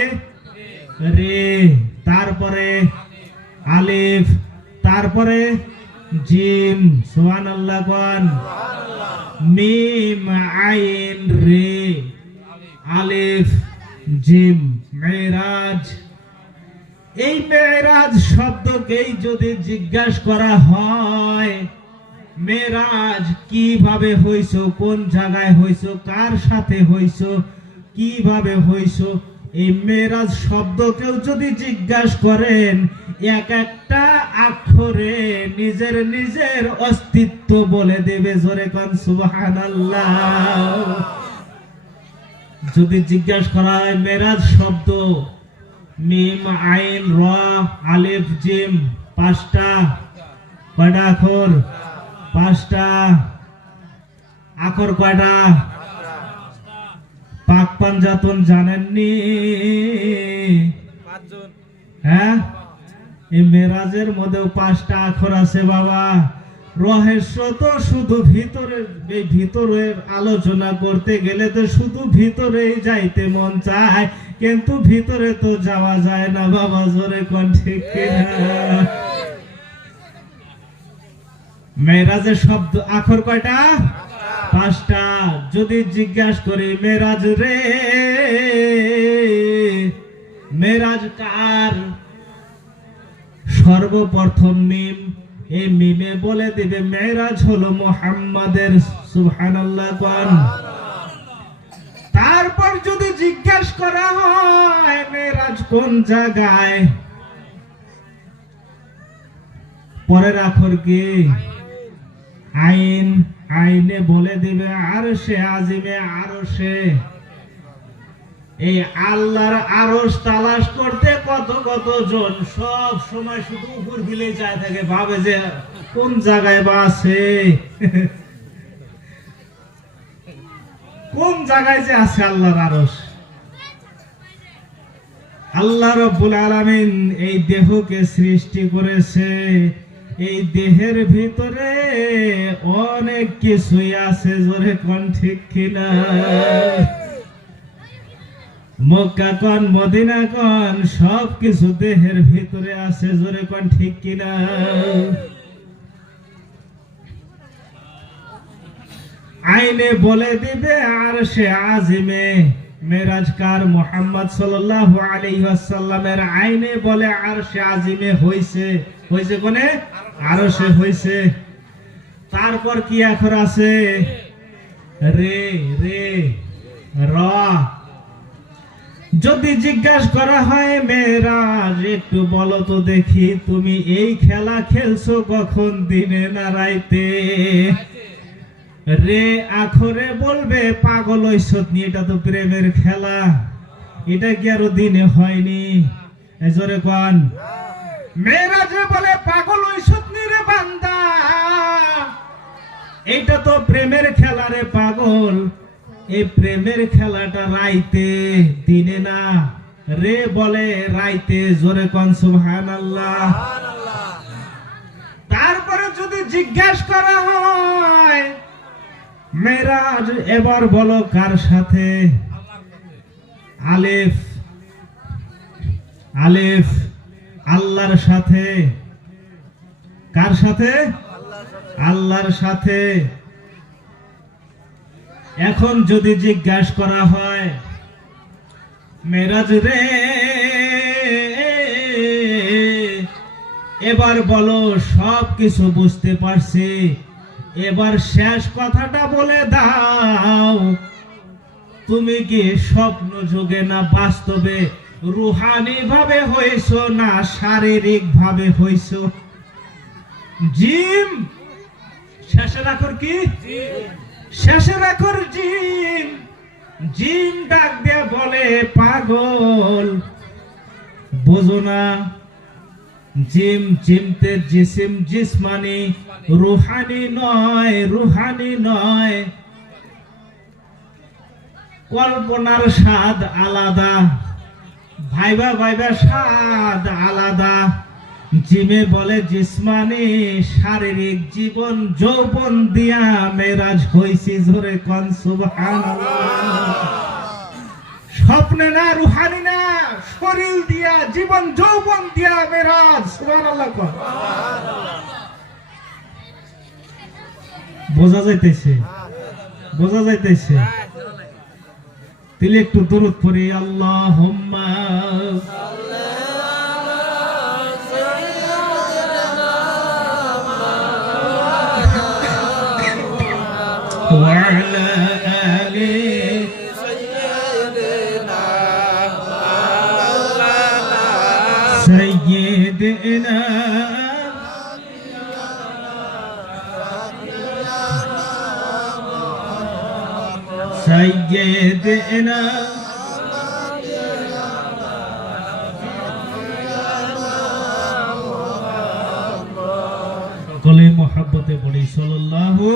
রে, তারপরে আলিফ, তারপরে জিম, সুবহানাল্লাহ। কোন? মিম আইন রে আলিফ জিম, মেরাজ। এই মেরাজ শব্দকেই যদি জিজ্ঞাসা করা হয়, মেরাজ কিভাবে হইছো, কোন জায়গায় হইছো, কার সাথে হইছো, কিভাবে হইছো, এই মেরাজ শব্দকেও যদি জিজ্ঞাসা করেন, এক একটা অক্ষরে নিজের নিজের অস্তিত্ব বলে দেবে। জোরে কোন সুবহানাল্লাহ। যদি জিজ্ঞাসা করা হয় মেরাজ শব্দ, মিম আইন র আলিফ জিম, পাঁচটা। কয়টা আখর? পাঁচটা। আখর কয়টা? পাক পাঞ্জাতন জানেননি? হ্যাঁ, এই মেরাজের মধ্যেও পাঁচটা আখর আছে বাবা। রহস্য তো শুধু ভিতরে, এই ভিতরের আলোচনা করতে গেলে তো শুধু ভিতরেই যাইতে মন চায়, কিন্তু ভিতরে তো যাওয়া যায় না বাবা। জোরে কোন ঠিক কিনা? মেরাজের শব্দ আখর কয়টা? পাঁচটা। যদি জিজ্ঞাসা করি মেরাজ রে, মেরাজ কার? সর্বপ্রথম মিম। এই মিমে বলে দিবে মেরাজ হলো মুহাম্মাদের। সুবহানাল্লাহ। কোন? তারপর যদি জিজ্ঞাসা করা হয় মেরাজ কোন জায়গায়, পরের আখর কি? আইন। আইনে বলে দিবে আরশে আজিমে। আরশে, এই আল্লাহর আরশ তালাশ করতে কত কত জন সব সময় শুধু উপর গিলে যায় থাকে, ভাবে যে কোন জায়গায় বা আছে, কোন জায়গায় যে আছে আল্লাহর আরশ। আল্লাহ রাব্বুল আলামিন এই দেহকে সৃষ্টি করেছে। এই দেহের ভিতরে অনেক কিছুই আছে। জোরে কোন ঠিক কিনা? মক্কা কোন, মদিনা কোন, সব কিছু দেহের ভিতরে আছে। জোরে কোন ঠিক কিনা? আইনে বলে দিবে আরশে আজিমে। মেরাজ কার? মুহাম্মদ সাল্লাল্লাহু আলাইহি ওয়াসাল্লামের। আইনে বলে আরশে আজিমে হইছে। হইছে কোনে? আরশে হইছে। তারপর কি আখর আছে? রে, রে র। যদি জিজ্ঞাসা করা হয় মেরাজ একটু বলো তো দেখি, তুমি এই খেলা খেলছো কখন, দিনে না রাইতে? রে আখরে বলবে পাগল হইছত নি, এটা তো প্রেমের খেলা, এটা কি আরো দিনে হয়নি? জোরে কোন। মেরাজে বলে পাগল হইছত নি রে বান্দা, এটা তো প্রেমের খেলা রে পাগল। এই প্রেমের খেলাটা রাইতে, দিনে না। রে বলে রাইতে, জোরে কোন সুবহানাল্লাহ। তারপরে যদি জিজ্ঞাসা করা হয় মেরাজ এবার বলো কার সাথে, আলিফ আলিফ আল্লাহর সাথে। কার সাথে? আল্লাহর সাথে। এখন যদি জিজ্ঞাসা করা হয় মেরাজ রে এবার বলো, সব কিছু বুঝতে পারছি, এবার শেষ কথাটা বলে দাও, তুমি কি স্বপ্ন যুগে না বাস্তবে রুহানি ভাবে হইছো না শারীরিক ভাবে হইছো? জিম শেষের আখর কি? শেষের আখর জিম। জিম ডাক দিয়ে বলে পাগল, বোঝো না? জিম জিমতে জিসিম জিসমানি, রুহানি নয়, রুহানি নয়। কল্পনার স্বাদ আলাদা, ভাইবা ভাইবা স্বাদ আলাদা। জিমে বলে জিসমানি শারীরিক জীবন যৌবন দিয়া মেরাজ হইছি, জোরে কোন সুবহানাল্লাহ। স্বপ্নে না, রুহানি না, শরীর দিয়া জীবন যৌবন দিয়া মেরাজ, সুবহানাল্লাহ। বোঝা যাইতেছে? বোঝা যাইতেছে? তাহলে একটু দরুদ পড়ি, আল্লাহুম্মা وعلى آل سيدنا سيدنا সকলে মহব্বতে পড়ি সাল্লাল্লাহু।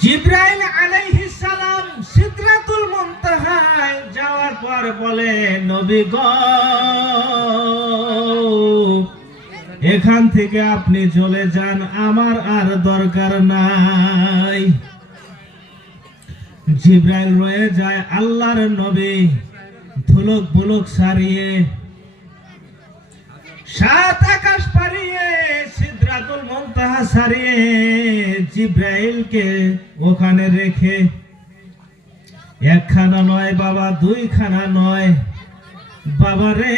জিবরাইল আলাইহিস সালাম সিদরাতুল মুনতাহায় যাওয়ার পর বলে, নবী গো এখান থেকে আপনি চলে যান, আমার আর দরকার নাই। জিবরাইল রয়ে যায়। আল্লাহর নবী ধুলক বুলক সারিয়ে সাত আকাশ পারিয়ে সিদরাতুল মুনতাহা সারিয়ে জিবরাইলকে ওখানে রেখে একখানা নয় বাবা, দুইখানা নয় বাবা রে,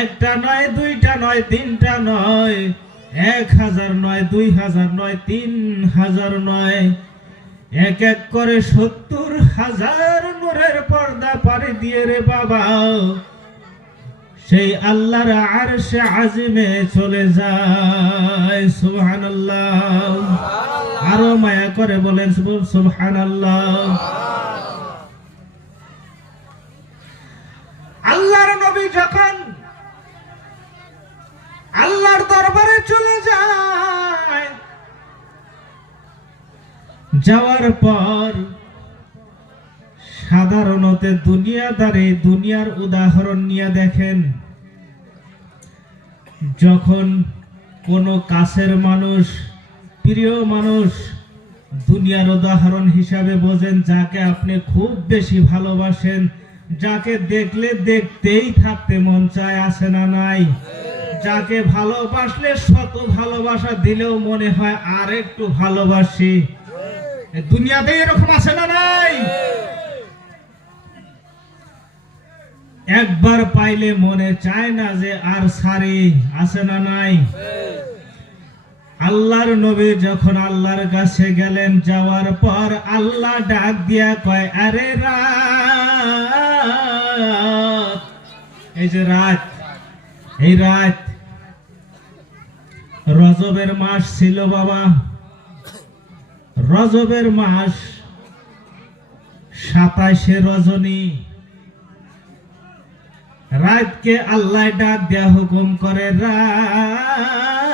একটা নয়, দুইটা নয়, তিনটা নয়, 1000 নয়, 2000 নয়, 3000 নয়, এক এক করে 70,000 নূরের পর্দা পাড়ি দিয়ে রে বাবা সেই আল্লাহর আরশে আজিমে চলে যায়। সুবহানাল্লাহ। আরো মায়া করে বলেন সুবহানাল্লাহ। আল্লাহর নবী যখন আল্লাহর দরবারে চলে যায়, যাওয়ার পর সাধারণত দুনিয়াদারে দুনিয়ার উদাহরণ নিয়ে দেখেন, যখন কোনো কাছের মানুষ, প্রিয় মানুষ, দুনিয়ার উদাহরণ হিসাবে বোঝেন যাকে আপনি খুব বেশি ভালোবাসেন, যাকে দেখলে দেখতেই থাকতে মন চায়, আছে না নাই? যাকে ভালোবাসলে শত ভালোবাসা দিলেও মনে হয় আর একটু ভালোবাসি। দুনিয়াতে এরকম আছে না নাই? একবার পাইলে মনে চায় না যে আর সারি, আছে না নাই? আল্লাহর নবী যখন আল্লাহর কাছে গেলেন, যাওয়ার পর আল্লাহ ডাক দিয়া কয়, আরে রাত, এই যে রাত, এই রাত রজবের মাস ছিল বাবা, রজবের মাস 27শে রজনী, রাতকে আল্লাহ ডাক দেয়া হুকুম করে, রাত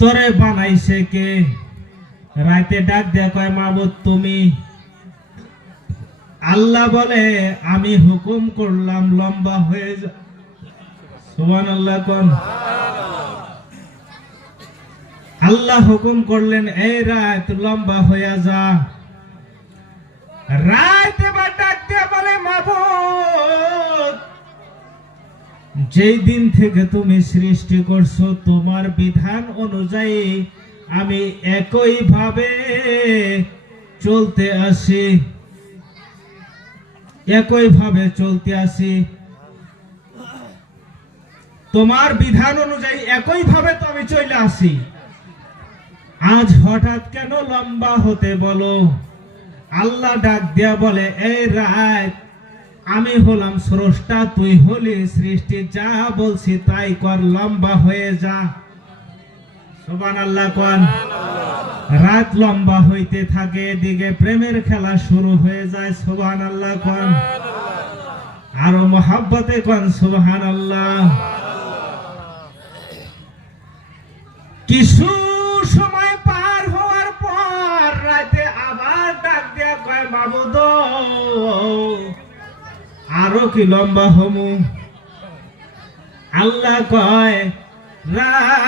তোরে বানাইছে কে? রাতে ডাক দেয়া কয় মাবুদ তুমি। আল্লাহ বলে আমি হুকুম করলাম লম্বা হয়ে যা। সুবহানাল্লাহ কোন। আল্লাহ হুকুম করলেন এই রাত লম্বা হয়ে যা। রাত এবার ডাক দেয়া বলে মাবুদ যেই দিন থেকে তুমি সৃষ্টি করছো তোমার বিধান অনুযায়ী আমি একই ভাবে চলতে আসি, একই ভাবে চলতে আসি। তোমার বিধান অনুযায়ী একই ভাবে তো আমি চলে আসি। আজ হঠাৎ কেন লম্বা হতে বলো? আল্লাহ ডাক দেয়া বলে এই রাত আমি হলাম স্রষ্টা, তুই হলি সৃষ্টি, যা বলছি তাই কর, লম্বা হয়ে যা। সুবহানাল্লাহ কোন। রাত লম্বা হইতে থাকে, এদিকে প্রেমের খেলা শুরু হয়ে যায়। সুবহানাল্লাহ কোন। আরো মহব্বতে কোন সুবহানাল্লাহ। কিছু সময় পার হওয়ার পর রাতে আবার ডাক দেয়া কয় মাবুদ আরো কি লম্বা হমু? আল্লাহ কয় রাত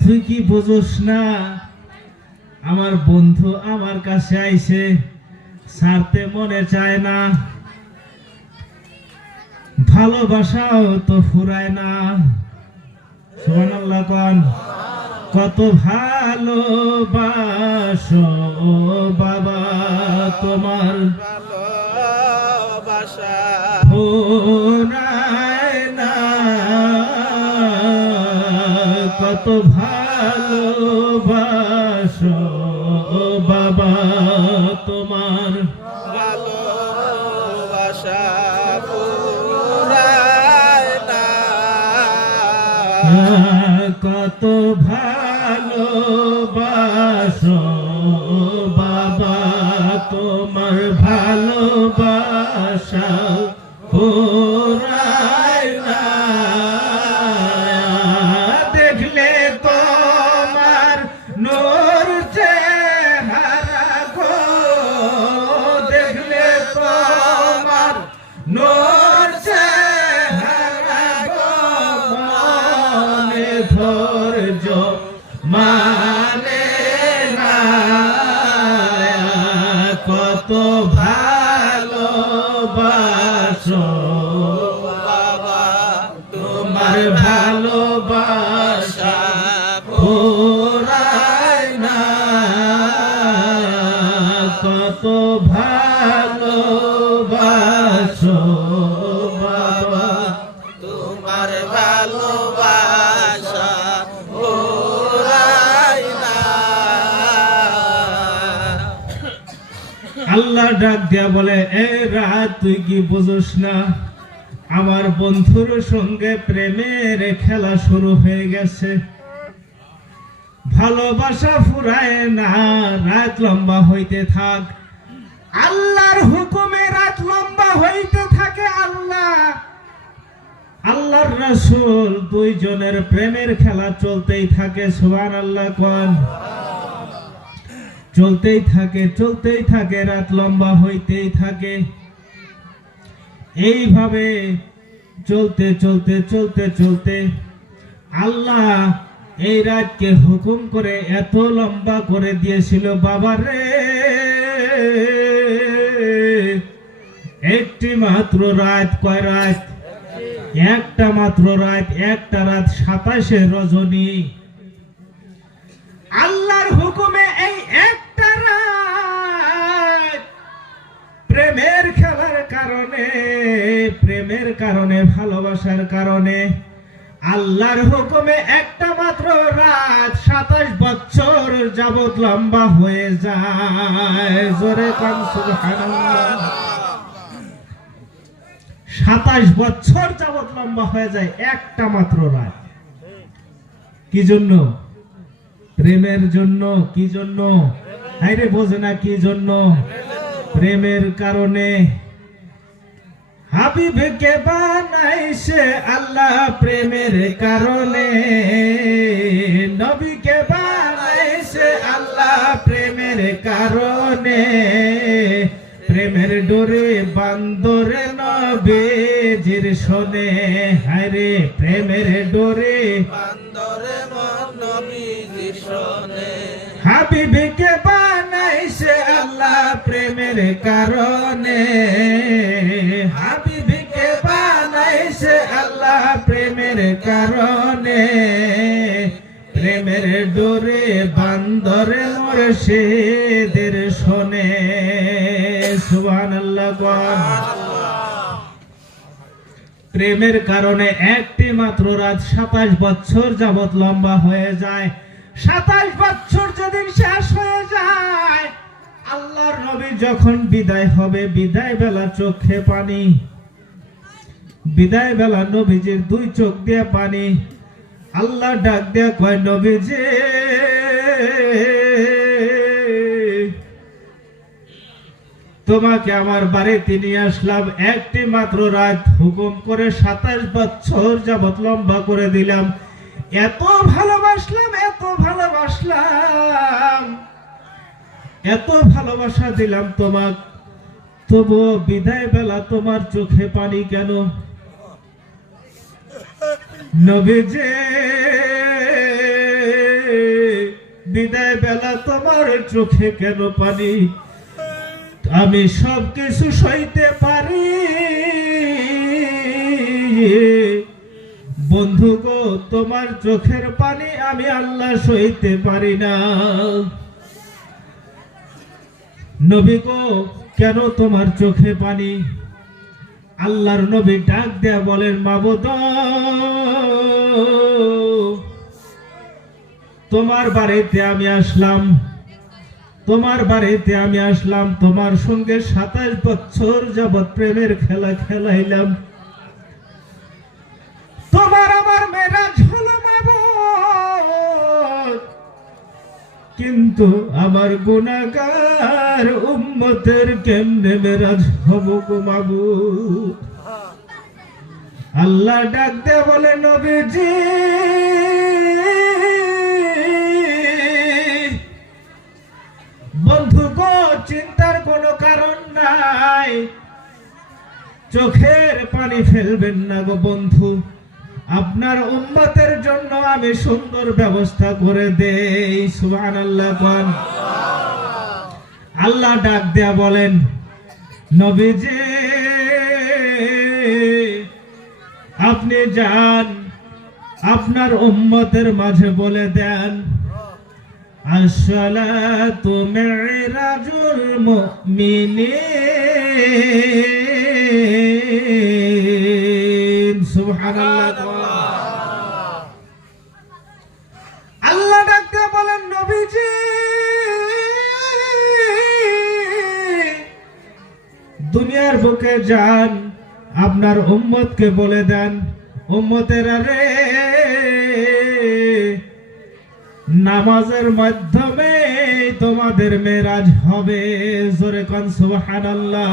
তুই কি বুঝোস না? আমার বন্ধু আমার কাছে আইছে, ছাড়তে মনে চায় না, ভালোবাসাও তো ফুরায় না। সুবহানাল্লাহ কোন। কত ভালোবাসো বাবা তোমার ভালোবাসা ফুরায় না, কত ভালোবাসো বাবা তোমার ভালোবাসা ফুরায় না, কত ভালোবাসো বাবা তোমার ভালোবাসা ফুরায় না। দেখলে তোমার নূর চেহারা গো, দেখলে তোমার নূর চেহারা গো, মনে ধৈর্য মানে না, কত ভালোবাসো বাবা তোমার ভালোবাসা ফুরায় না, কত ভালোবাসো বাবা তোমার ভালোবাসা ফুরায় না। আল্লাহ ডাক দিয়া বলে এ রাত তুই কি বুঝোস না? আমার বন্ধুর সঙ্গে প্রেমের খেলা শুরু হয়ে গেছে, ভালোবাসা ফুরায় না, রাত লম্বা হইতে থাক। আল্লাহর হুকুমে রাত লম্বা হইতে থাকে। আল্লাহর রাসূল দুইজনের প্রেমের খেলা চলতেই থাকে। সুবহানাল্লাহ কোন। চলতেই থাকে, চলতেই থাকে, রাত লম্বা হইতেই থাকে। এইভাবে চলতে চলতে চলতে চলতে আল্লাহ এই রাতকে হুকুম করে এত লম্বা করে দিয়েছিল বাবা রে, একটি মাত্র রাত। কয় রাত? একটা মাত্র রাত, একটা রাত 27 রজনী। আল্লাহর হুকুমে এই একটা রাত প্রেমের খেলার কারণে, প্রেমের কারণে, ভালোবাসার কারণে আল্লাহর হুকুমে একটা মাত্র রাত 27 বছর যাবত লম্বা হয়ে যায়। জোরে কান সুবহানাল্লাহ। 27 বছর যাবত লম্বা হয়ে যায় একটা মাত্র রাত। কি জন্য? প্রেমের জন্য। কি জন্য? হায়রে বোঝে না কি জন্য? প্রেমের কারণে। হাবিবকে বানাইছে আল্লাহ প্রেমের কারণে, নবীকে বানাইছে আল্লাহ প্রেমের কারণে, প্রেমের ডোরে বান্দরে নবীজির শোনে, হায়রে প্রেমের ডোরে বান্দরে নবীজির শোনে। হাবিবকে বানাইছে আল্লাহ প্রেমের কারণে, হাবিবকে বানাইছে আল্লাহ প্রেমের কারণে, প্রেমের ডোরে বান্দরে মুর্শিদের শোনে। সুবহানাল্লাহ। প্রেমের কারণে একটি মাত্র রাত 27 বছর যাবত লম্বা হয়ে যায়। 27 বছর যেদিন শেষ হয়ে যায়, আল্লাহর নবী যখন বিদায় হবে, বিদায় বেলা চোখে পানি, বিদায় বেলা নবীজির 2 চোখ দিয়ে পানি। আল্লাহ ডাক দিয়ে কয়, নবীজি তোমাকে আমার বাড়িতে নিয়ে আসলাম, একটি মাত্র রাত হুকুম করে 27 বছর যাবত লম্বা করে দিলাম। এত ভালোবাসলাম, এত ভালোবাসলাম, এত ভালোবাসা দিলাম তোমাক, তবুও বিদায় বেলা তোমার চোখে পানি কেন? নবীজি বিদায় বেলা তোমার চোখে কেন পানি? আমি সব কিছু সইতে পারি, বন্ধু গো তোমার চোখের পানি আমি আল্লাহ সইতে পারি না। নবী গো কেন তোমার চোখে পানি? আল্লাহর নবী ডাক দেয়া বলেন, মাবুদ তোমার বাড়িতে আমি আসলাম, তোমার বাড়িতে আমি আসলাম, তোমার সঙ্গে 27 বছর যাবত প্রেমের খেলা খেলাইলাম, তোমার আমার মেরাজ হলো মাবুদ, কিন্তু আমার গুনাহগার উম্মতের কেমনে মেরাজ হব গো মাবুদ? আল্লাহ ডাক দে বলে, নবীজি বন্ধু গো চিন্তার কোনো কারণ নাই, চোখের পানি ফেলবেন না গো বন্ধু, আপনার উম্মতের জন্য আমি সুন্দর ব্যবস্থা করে দেই। সুবহানাল্লাহ। আল্লাহ ডাক দেয়া বলেন, নবীজি আপনি যান, আপনার উম্মতের মাঝে বলে দেন, আসসালাতু মিরাজুল মুমিনিন। সুবহানাল্লাহ। আল্লাহ ডাকতে বলেন, নবীজি দুনিয়ার বুকে যান, আপনার উম্মতকে বলে দেন, উম্মতেরা রে নামাজের মাধ্যমে তোমাদের মেরাজ হবে। জোরে কোন সুবহানাল্লাহ।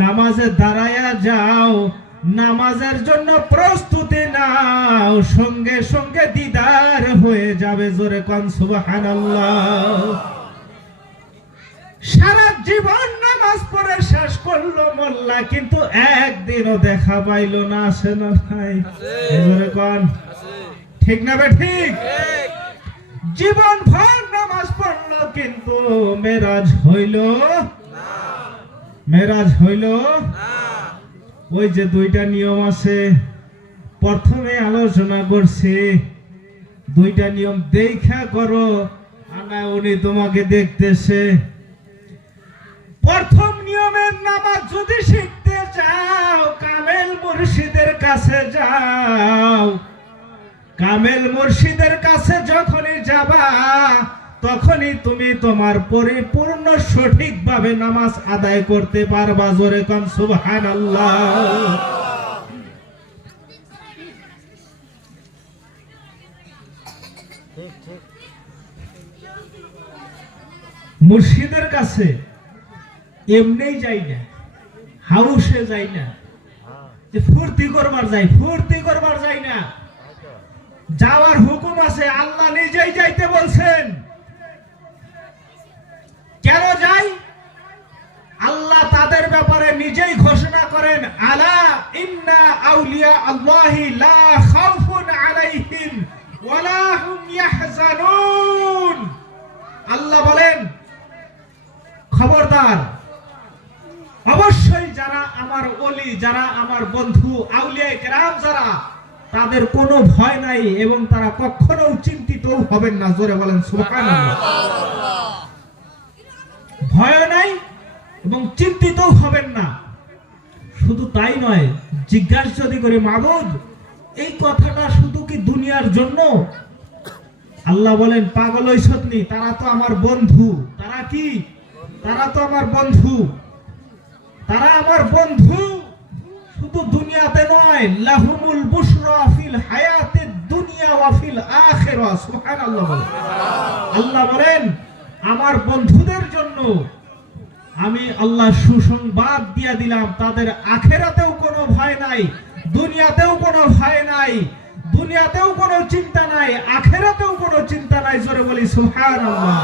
নামাজে দাঁড়ায়া যাও, নামাজের জন্য প্রস্তুতি নাও, সঙ্গে সঙ্গে দিদার হয়ে যাবে। জোরে কোন সুবহানাল্লাহ। সারা জীবন নামাজ পড়ে শেষ করলো মোল্লা, কিন্তু একদিনও দেখা পাইলো না। আসে না ভাই? জোরে কোন ঠিক না বে ঠিক? জীবন ভর নামাজ পড়লো, কিন্তু মেরাজ হইল না, মেরাজ হইল না। ওই যে 2টা নিয়ম আছে, প্রথমে আলোচনা করছি, 2টা নিয়ম দেখা করো, আনা উনি তোমাকে দেখতেছে। প্রথম নিয়মের নামাজ যদি শিখতে যাও, কামেল মুর্শিদের কাছে যাও। কামেল মুর্শিদের কাছে যখনই যাবা, তখনই তুমি তোমার পরিপূর্ণ সঠিকভাবে নামাজ আদায় করতে পারবা। জোরে কোন সুবহানাল্লাহ। মুর্শিদের কাছে এমনি যাই না, হাউসে যাই না, যে ফুর্তি করবার যাই না। যাওয়ার হুকুম আছে, আল্লাহ নিজেই যাইতে বলছেন। কেন যাই? আল্লাহ তাদের ব্যাপারে নিজেই ঘোষণা করেন, আলা ইন্না আউলিয়া আল্লাহি লা খাউফুন আলাইহিম ওয়ালা হুম ইয়াহজানুন। আল্লাহ বলেন, খবরদার, অবশ্যই যারা আমার ওলি, যারা আমার বন্ধু, আউলিয়া কেরাম যারা, তাদের কোনো ভয় নাই এবং তারা কখনো চিন্তিতও হবেন না। জোরে বলেন সুবহানাল্লাহ। ভয় নাই এবং চিন্তিতও হবেন না। শুধু তাই নয়, জিজ্ঞাসা যদি করি, মাবুদ এই কথাটা শুধু কি দুনিয়ার জন্য? আল্লাহ বলেন, পাগল হইছনি, তারা তো আমার বন্ধু। তারা কি? তারা তো আমার বন্ধু। তারা আমার বন্ধু শুধু দুনিয়াতে নয়, লাহুমুল বুশরা ফিল হায়াতিদ দুনিয়া ওয়া ফিল আখিরাহ। সুবহানাল্লাহ। আল্লাহ বলেন, আমার বন্ধুদের জন্য আমি আল্লাহ সুসংবাদ দিয়া দিলাম, তাদের আখিরাতেও কোনো ভয় নাই, দুনিয়াতেও কোনো ভয় নাই, দুনিয়াতেও কোনো চিন্তা নাই, আখিরাতেও কোনো চিন্তা নাই। জোরে বলি সুবহানাল্লাহ।